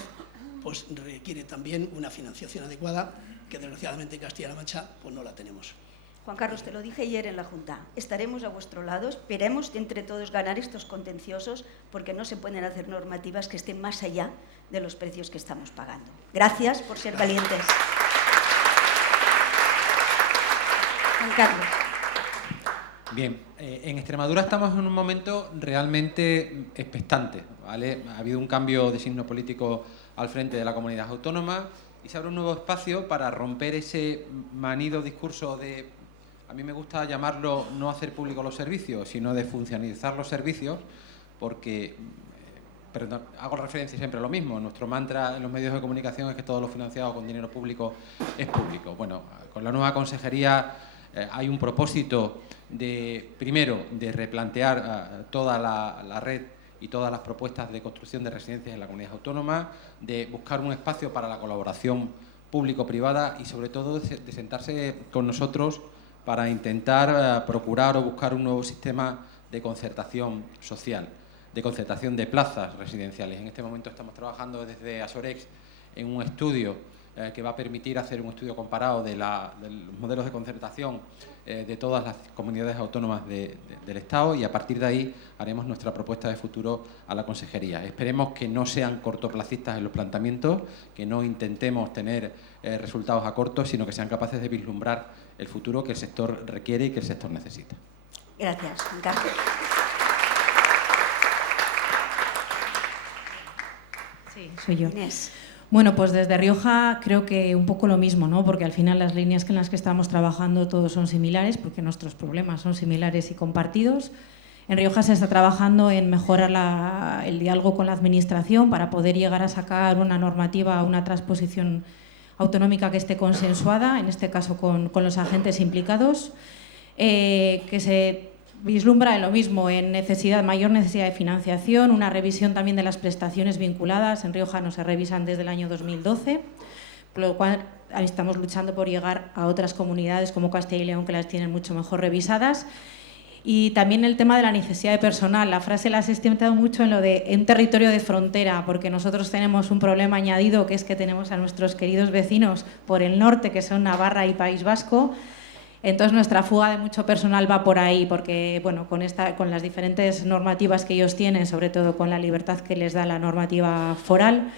pues requiere también una financiación adecuada, que desgraciadamente en Castilla-La Mancha pues no la tenemos. Juan Carlos, te lo dije ayer en la Junta, estaremos a vuestro lado, esperemos de entre todos ganar estos contenciosos, porque no se pueden hacer normativas que estén más allá de los precios que estamos pagando. Gracias por ser valientes. Juan Carlos. Bien, en Extremadura estamos en un momento realmente expectante, ¿vale? Ha habido un cambio de signo político al frente de la comunidad autónoma y se abre un nuevo espacio para romper ese manido discurso de, a mí me gusta llamarlo no hacer público los servicios, sino de funcionalizar los servicios, porque pero hago referencia siempre a lo mismo. Nuestro mantra en los medios de comunicación es que todo lo financiado con dinero público es público. Bueno, con la nueva consejería hay un propósito de, primero, de replantear toda la red y todas las propuestas de construcción de residencias en la comunidad autónoma, de buscar un espacio para la colaboración público-privada y, sobre todo, de sentarse con nosotros para intentar procurar o buscar un nuevo sistema de concertación social, de concertación de plazas residenciales. En este momento estamos trabajando desde Asorex en un estudio que va a permitir hacer un estudio comparado de los modelos de concertación de todas las comunidades autónomas del Estado, y a partir de ahí haremos nuestra propuesta de futuro a la Consejería. Esperemos que no sean cortoplacistas en los planteamientos, que no intentemos tener resultados a corto, sino que sean capaces de vislumbrar el futuro que el sector requiere y que el sector necesita. Gracias, Juan Carlos. Sí, soy yo. Inés. Bueno, pues desde Rioja creo que un poco lo mismo, ¿no? Porque al final las líneas en las que estamos trabajando todos son similares, porque nuestros problemas son similares y compartidos. En Rioja se está trabajando en mejorar el diálogo con la Administración para poder llegar a sacar una normativa, una transposición autonómica que esté consensuada, en este caso con los agentes implicados, que se vislumbra en lo mismo, en mayor necesidad de financiación, una revisión también de las prestaciones vinculadas. En Rioja no se revisan desde el año 2012, por lo cual estamos luchando por llegar a otras comunidades como Castilla y León, que las tienen mucho mejor revisadas. Y también el tema de la necesidad de personal. La frase la has extendido mucho en lo de un territorio de frontera, porque nosotros tenemos un problema añadido, que es que tenemos a nuestros queridos vecinos por el norte, que son Navarra y País Vasco. Entonces nuestra fuga de mucho personal va por ahí, porque bueno, con las diferentes normativas que ellos tienen, sobre todo con la libertad que les da la normativa foral,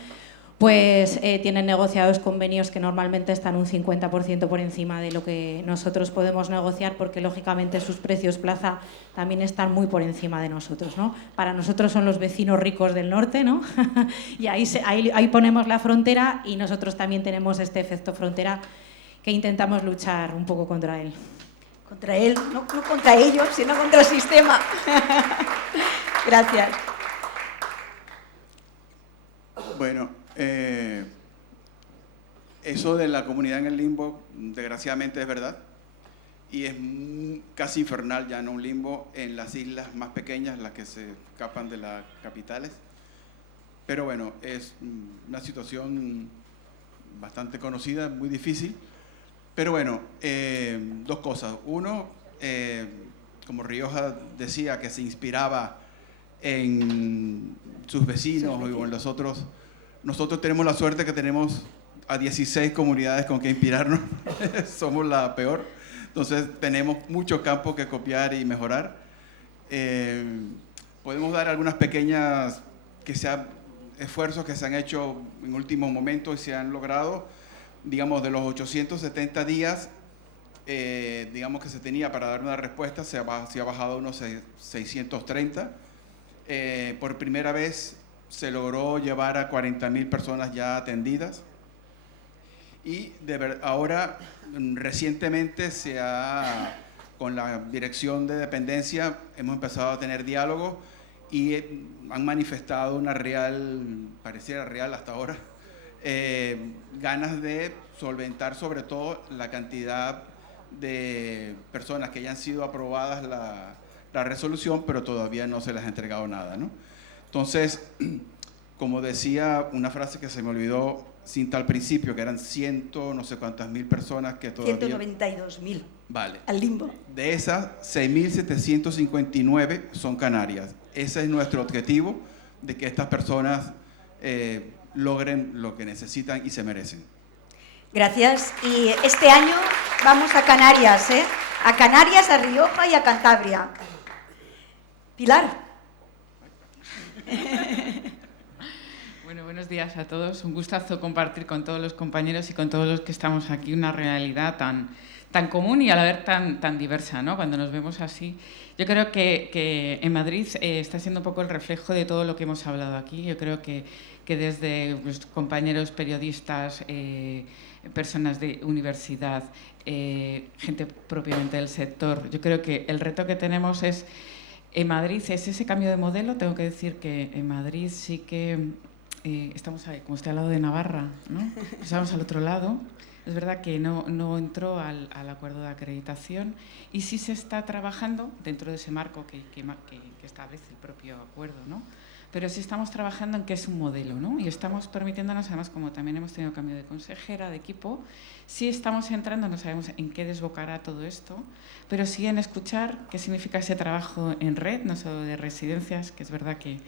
pues tienen negociados convenios que normalmente están un 50% por encima de lo que nosotros podemos negociar, porque lógicamente sus precios plaza también están muy por encima de nosotros, ¿no? Para nosotros son los vecinos ricos del norte, ¿no? Y ahí ponemos la frontera, y nosotros también tenemos este efecto frontera que intentamos luchar un poco contra él. Contra él, no contra ellos, sino contra el sistema. Gracias. Bueno, eso de la comunidad en el limbo, desgraciadamente es verdad, y es casi infernal ya, no un limbo, en las islas más pequeñas, las que se escapan de las capitales. Pero bueno, es una situación bastante conocida, muy difícil. Pero bueno, dos cosas. Uno, como Rioja decía, que se inspiraba en sus vecinos o en los otros. Nosotros tenemos la suerte que tenemos a 16 comunidades con que inspirarnos. Somos la peor. Entonces tenemos mucho campo que copiar y mejorar. Podemos dar algunas pequeñas esfuerzos que se han hecho en últimos momentos y se han logrado. Digamos, de los 870 días, digamos que se tenía para dar una respuesta, se ha bajado a unos 630. Por primera vez se logró llevar a 40.000 personas ya atendidas. Y ahora, recientemente, con la Dirección de Dependencia, hemos empezado a tener diálogo y han manifestado pareciera real hasta ahora, ganas de solventar sobre todo la cantidad de personas que ya han sido aprobadas la resolución, pero todavía no se les ha entregado nada, ¿no? Entonces, como decía una frase que se me olvidó cinta al principio, que eran no sé cuántas mil personas que todavía... 192.000. Vale. Al limbo. De esas, 6.759 son canarias. Ese es nuestro objetivo, de que estas personas logren lo que necesitan y se merecen. Gracias. Y este año vamos a Canarias, ¿eh? A Canarias, a Rioja y a Cantabria. Pilar. Bueno, buenos días a todos. Un gustazo compartir con todos los compañeros y con todos los que estamos aquí una realidad tan común y a la vez tan diversa, ¿no? Cuando nos vemos así. Yo creo que en Madrid está siendo un poco el reflejo de todo lo que hemos hablado aquí. Yo creo que desde pues, compañeros periodistas, personas de universidad, gente propiamente del sector, yo creo que el reto que tenemos es, en Madrid, es ese cambio de modelo. Tengo que decir que en Madrid sí que estamos ahí, como estoy al lado de Navarra, ¿no? Estamos al otro lado. Es verdad que no entró al acuerdo de acreditación y sí se está trabajando dentro de ese marco que establece el propio acuerdo, ¿no? Pero sí estamos trabajando en que es un modelo, ¿no? Y estamos permitiéndonos, además, como también hemos tenido cambio de consejera, de equipo, sí estamos entrando, no sabemos en qué desbocará todo esto, pero sí en escuchar qué significa ese trabajo en red, no solo de residencias, que es verdad que...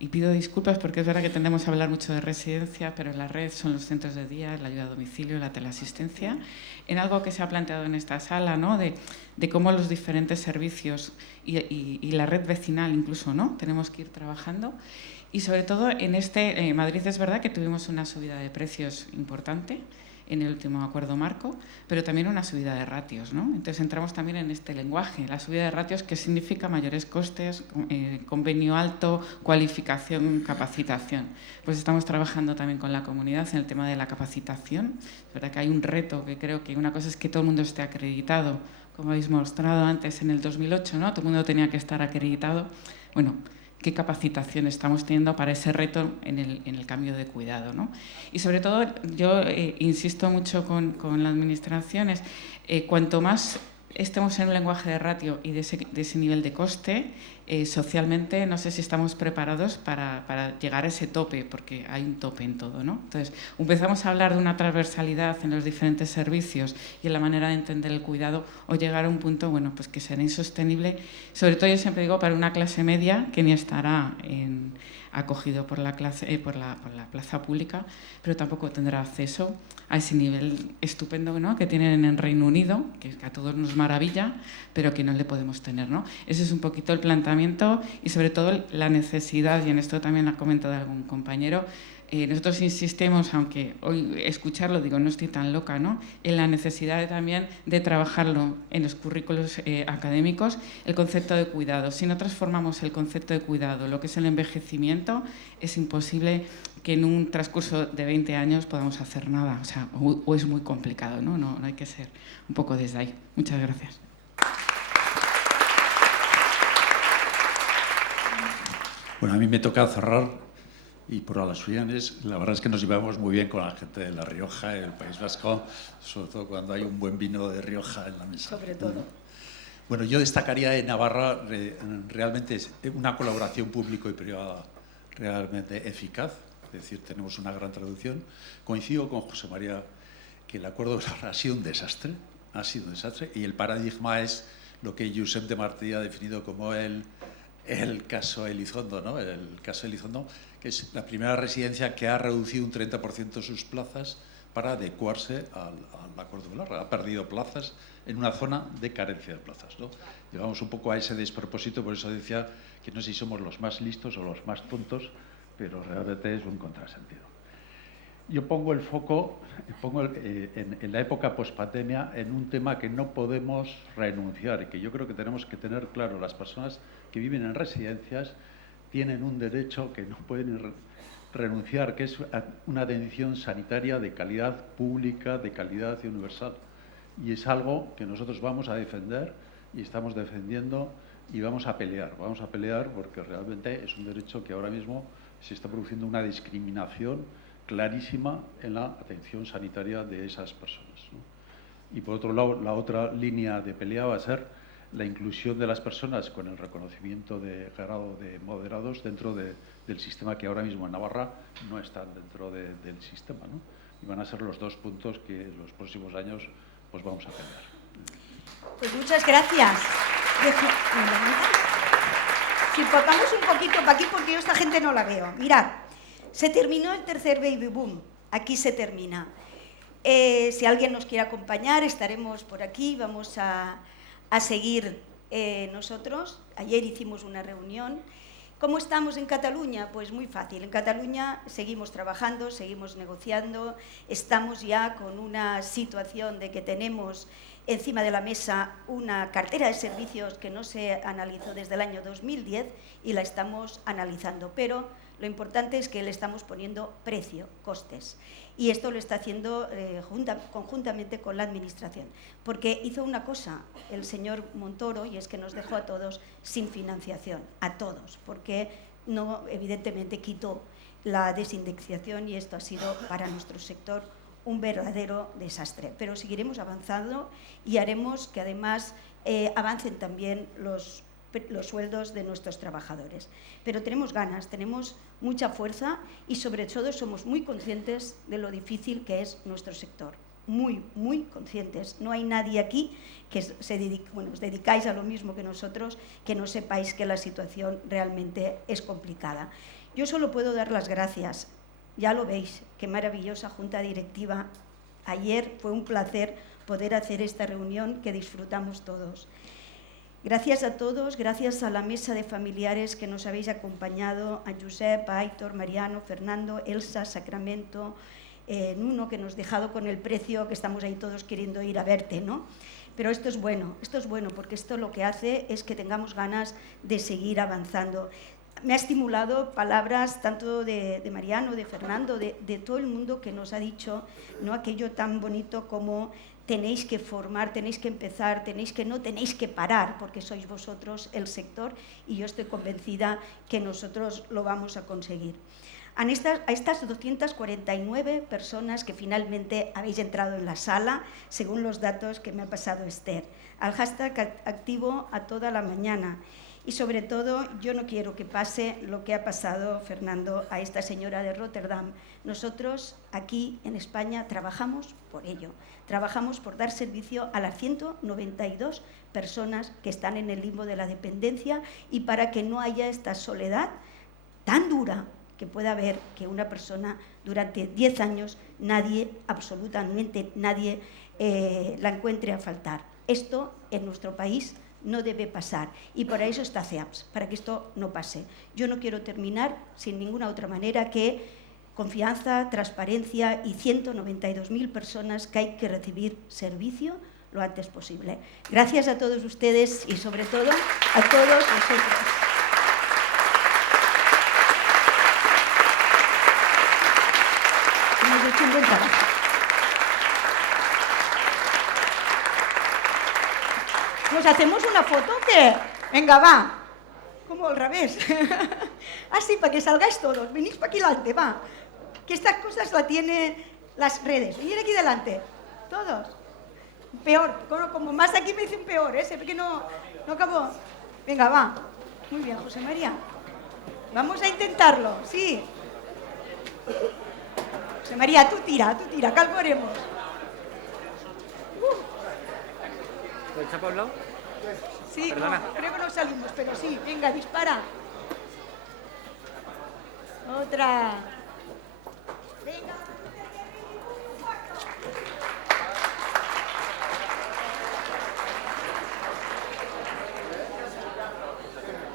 Y pido disculpas porque es verdad que tendemos a hablar mucho de residencia, pero la red son los centros de día, la ayuda a domicilio, la teleasistencia, en algo que se ha planteado en esta sala, ¿no? de cómo los diferentes servicios y la red vecinal incluso, ¿no? Tenemos que ir trabajando. Y sobre todo en Madrid es verdad que tuvimos una subida de precios importante en el último acuerdo marco, pero también una subida de ratios, ¿no? Entonces entramos también en este lenguaje, la subida de ratios, que significa mayores costes, convenio alto, cualificación, capacitación. Pues estamos trabajando también con la comunidad en el tema de la capacitación. Es verdad que hay un reto, que creo que una cosa es que todo el mundo esté acreditado, como habéis mostrado antes en el 2008, ¿no? Todo el mundo tenía que estar acreditado. Bueno, qué capacitación estamos teniendo para ese reto en el cambio de cuidado, ¿no? Y sobre todo, yo insisto mucho con las administraciones, cuanto más estemos en un lenguaje de ratio y de ese nivel de coste, socialmente no sé si estamos preparados para llegar a ese tope, porque hay un tope en todo, ¿no? Entonces, empezamos a hablar de una transversalidad en los diferentes servicios y en la manera de entender el cuidado, o llegar a un punto, bueno, pues que será insostenible, sobre todo yo siempre digo para una clase media que ni estará acogido por la plaza pública, pero tampoco tendrá acceso a ese nivel estupendo, ¿no? Que tienen en Reino Unido, que a todos nos maravilla, pero que no le podemos tener, ¿no? Ese es un poquito el planteamiento y sobre todo la necesidad, y en esto también ha comentado algún compañero, nosotros insistimos, aunque hoy escucharlo, digo, no estoy tan loca, ¿no? En la necesidad también de trabajarlo en los currículos académicos, el concepto de cuidado. Si no transformamos el concepto de cuidado, lo que es el envejecimiento, es imposible que en un transcurso de 20 años podamos hacer nada. O sea, o es muy complicado, ¿no? No hay que ser un poco desde ahí. Muchas gracias. Bueno, a mí me toca cerrar. Y por alusiones, la verdad es que nos llevamos muy bien con la gente de La Rioja, el País Vasco, sobre todo cuando hay un buen vino de Rioja en la mesa. Sobre todo. Bueno, yo destacaría en Navarra realmente es una colaboración público y privada realmente eficaz, es decir, tenemos una gran traducción. Coincido con José María que el acuerdo ha sido un desastre, y el paradigma es lo que Josep de Martí ha definido como el caso Elizondo, ¿no? El caso Elizondo, que es la primera residencia que ha reducido un 30% sus plazas para adecuarse al acuerdo de Larra. Ha perdido plazas en una zona de carencia de plazas, ¿no? Llevamos un poco a ese despropósito, por eso decía que no sé si somos los más listos o los más tontos, pero realmente es un contrasentido. Yo pongo el foco en la época pospandemia en un tema que no podemos renunciar y que yo creo que tenemos que tener claro. Las personas que viven en residencias tienen un derecho que no pueden renunciar, que es una atención sanitaria de calidad pública, de calidad y universal. Y es algo que nosotros vamos a defender y estamos defendiendo y vamos a pelear porque realmente es un derecho que ahora mismo se está produciendo una discriminación clarísima en la atención sanitaria de esas personas, ¿no? Y por otro lado, la otra línea de pelea va a ser la inclusión de las personas con el reconocimiento de grado de moderados dentro del sistema que ahora mismo en Navarra no están dentro del sistema, ¿no? Y van a ser los dos puntos que en los próximos años pues vamos a pelear. Pues muchas gracias. Si tocamos un poquito para aquí, porque yo esta gente no la veo. Mirad, se terminó el tercer baby boom. Aquí se termina. Si alguien nos quiere acompañar, estaremos por aquí. Vamos a seguir nosotros. Ayer hicimos una reunión. ¿Cómo estamos en Cataluña? Pues muy fácil. En Cataluña seguimos trabajando, seguimos negociando. Estamos ya con una situación de que tenemos encima de la mesa una cartera de servicios que no se analizó desde el año 2010 y la estamos analizando. Pero lo importante es que le estamos poniendo precio, costes. Y esto lo está haciendo conjuntamente con la Administración. Porque hizo una cosa el señor Montoro, y es que nos dejó a todos sin financiación, a todos, porque no, evidentemente quitó la desindexación y esto ha sido para nuestro sector un verdadero desastre. Pero seguiremos avanzando y haremos que además avancen también los sueldos de nuestros trabajadores. Pero tenemos ganas, tenemos mucha fuerza y sobre todo somos muy conscientes de lo difícil que es nuestro sector. Muy, muy conscientes. No hay nadie aquí que os dedicáis a lo mismo que nosotros, que no sepáis que la situación realmente es complicada. Yo solo puedo dar las gracias. Ya lo veis, qué maravillosa junta directiva. Ayer fue un placer poder hacer esta reunión que disfrutamos todos. Gracias a todos, gracias a la mesa de familiares que nos habéis acompañado, a Josep, a Aitor, Mariano, Fernando, Elsa, Sacramento, Nuno, que nos ha dejado con el precio que estamos ahí todos queriendo ir a verte, ¿no? Pero esto es bueno porque esto lo que hace es que tengamos ganas de seguir avanzando. Me ha estimulado palabras tanto de Mariano, de Fernando, de todo el mundo que nos ha dicho, ¿no?, aquello tan bonito como tenéis que formar, tenéis que empezar, no tenéis que parar, porque sois vosotros el sector y yo estoy convencida que nosotros lo vamos a conseguir. A estas 249 personas que finalmente habéis entrado en la sala, según los datos que me ha pasado Esther, al hashtag activo a toda la mañana. Y sobre todo, yo no quiero que pase lo que ha pasado, Fernando, a esta señora de Rotterdam. Nosotros aquí en España trabajamos por ello. Trabajamos por dar servicio a las 192 personas que están en el limbo de la dependencia y para que no haya esta soledad tan dura que pueda haber que una persona durante 10 años, nadie, absolutamente nadie, la encuentre a faltar. Esto en nuestro país no debe pasar y para eso está CEAPS, para que esto no pase. Yo no quiero terminar sin ninguna otra manera que confianza, transparencia y 192.000 personas que hay que recibir servicio lo antes posible. Gracias a todos ustedes y sobre todo a todos vosotros. Hemos hecho un buen trabajo. ¿Nos hacemos una foto o qué? Venga, va. Como al revés. Así, para que salgáis todos. Venís para aquí delante, va. Que estas cosas la tienen las redes. Venid aquí delante. Todos. Peor. Como más aquí me dicen peor, ¿eh? Se ve que no acabó. Venga, va. Muy bien, José María. Vamos a intentarlo, sí. José María, tú tira, que algo haremos. ¿Lo echa para un lado? Sí, no, creo que no salimos, pero sí. Venga, dispara. Otra.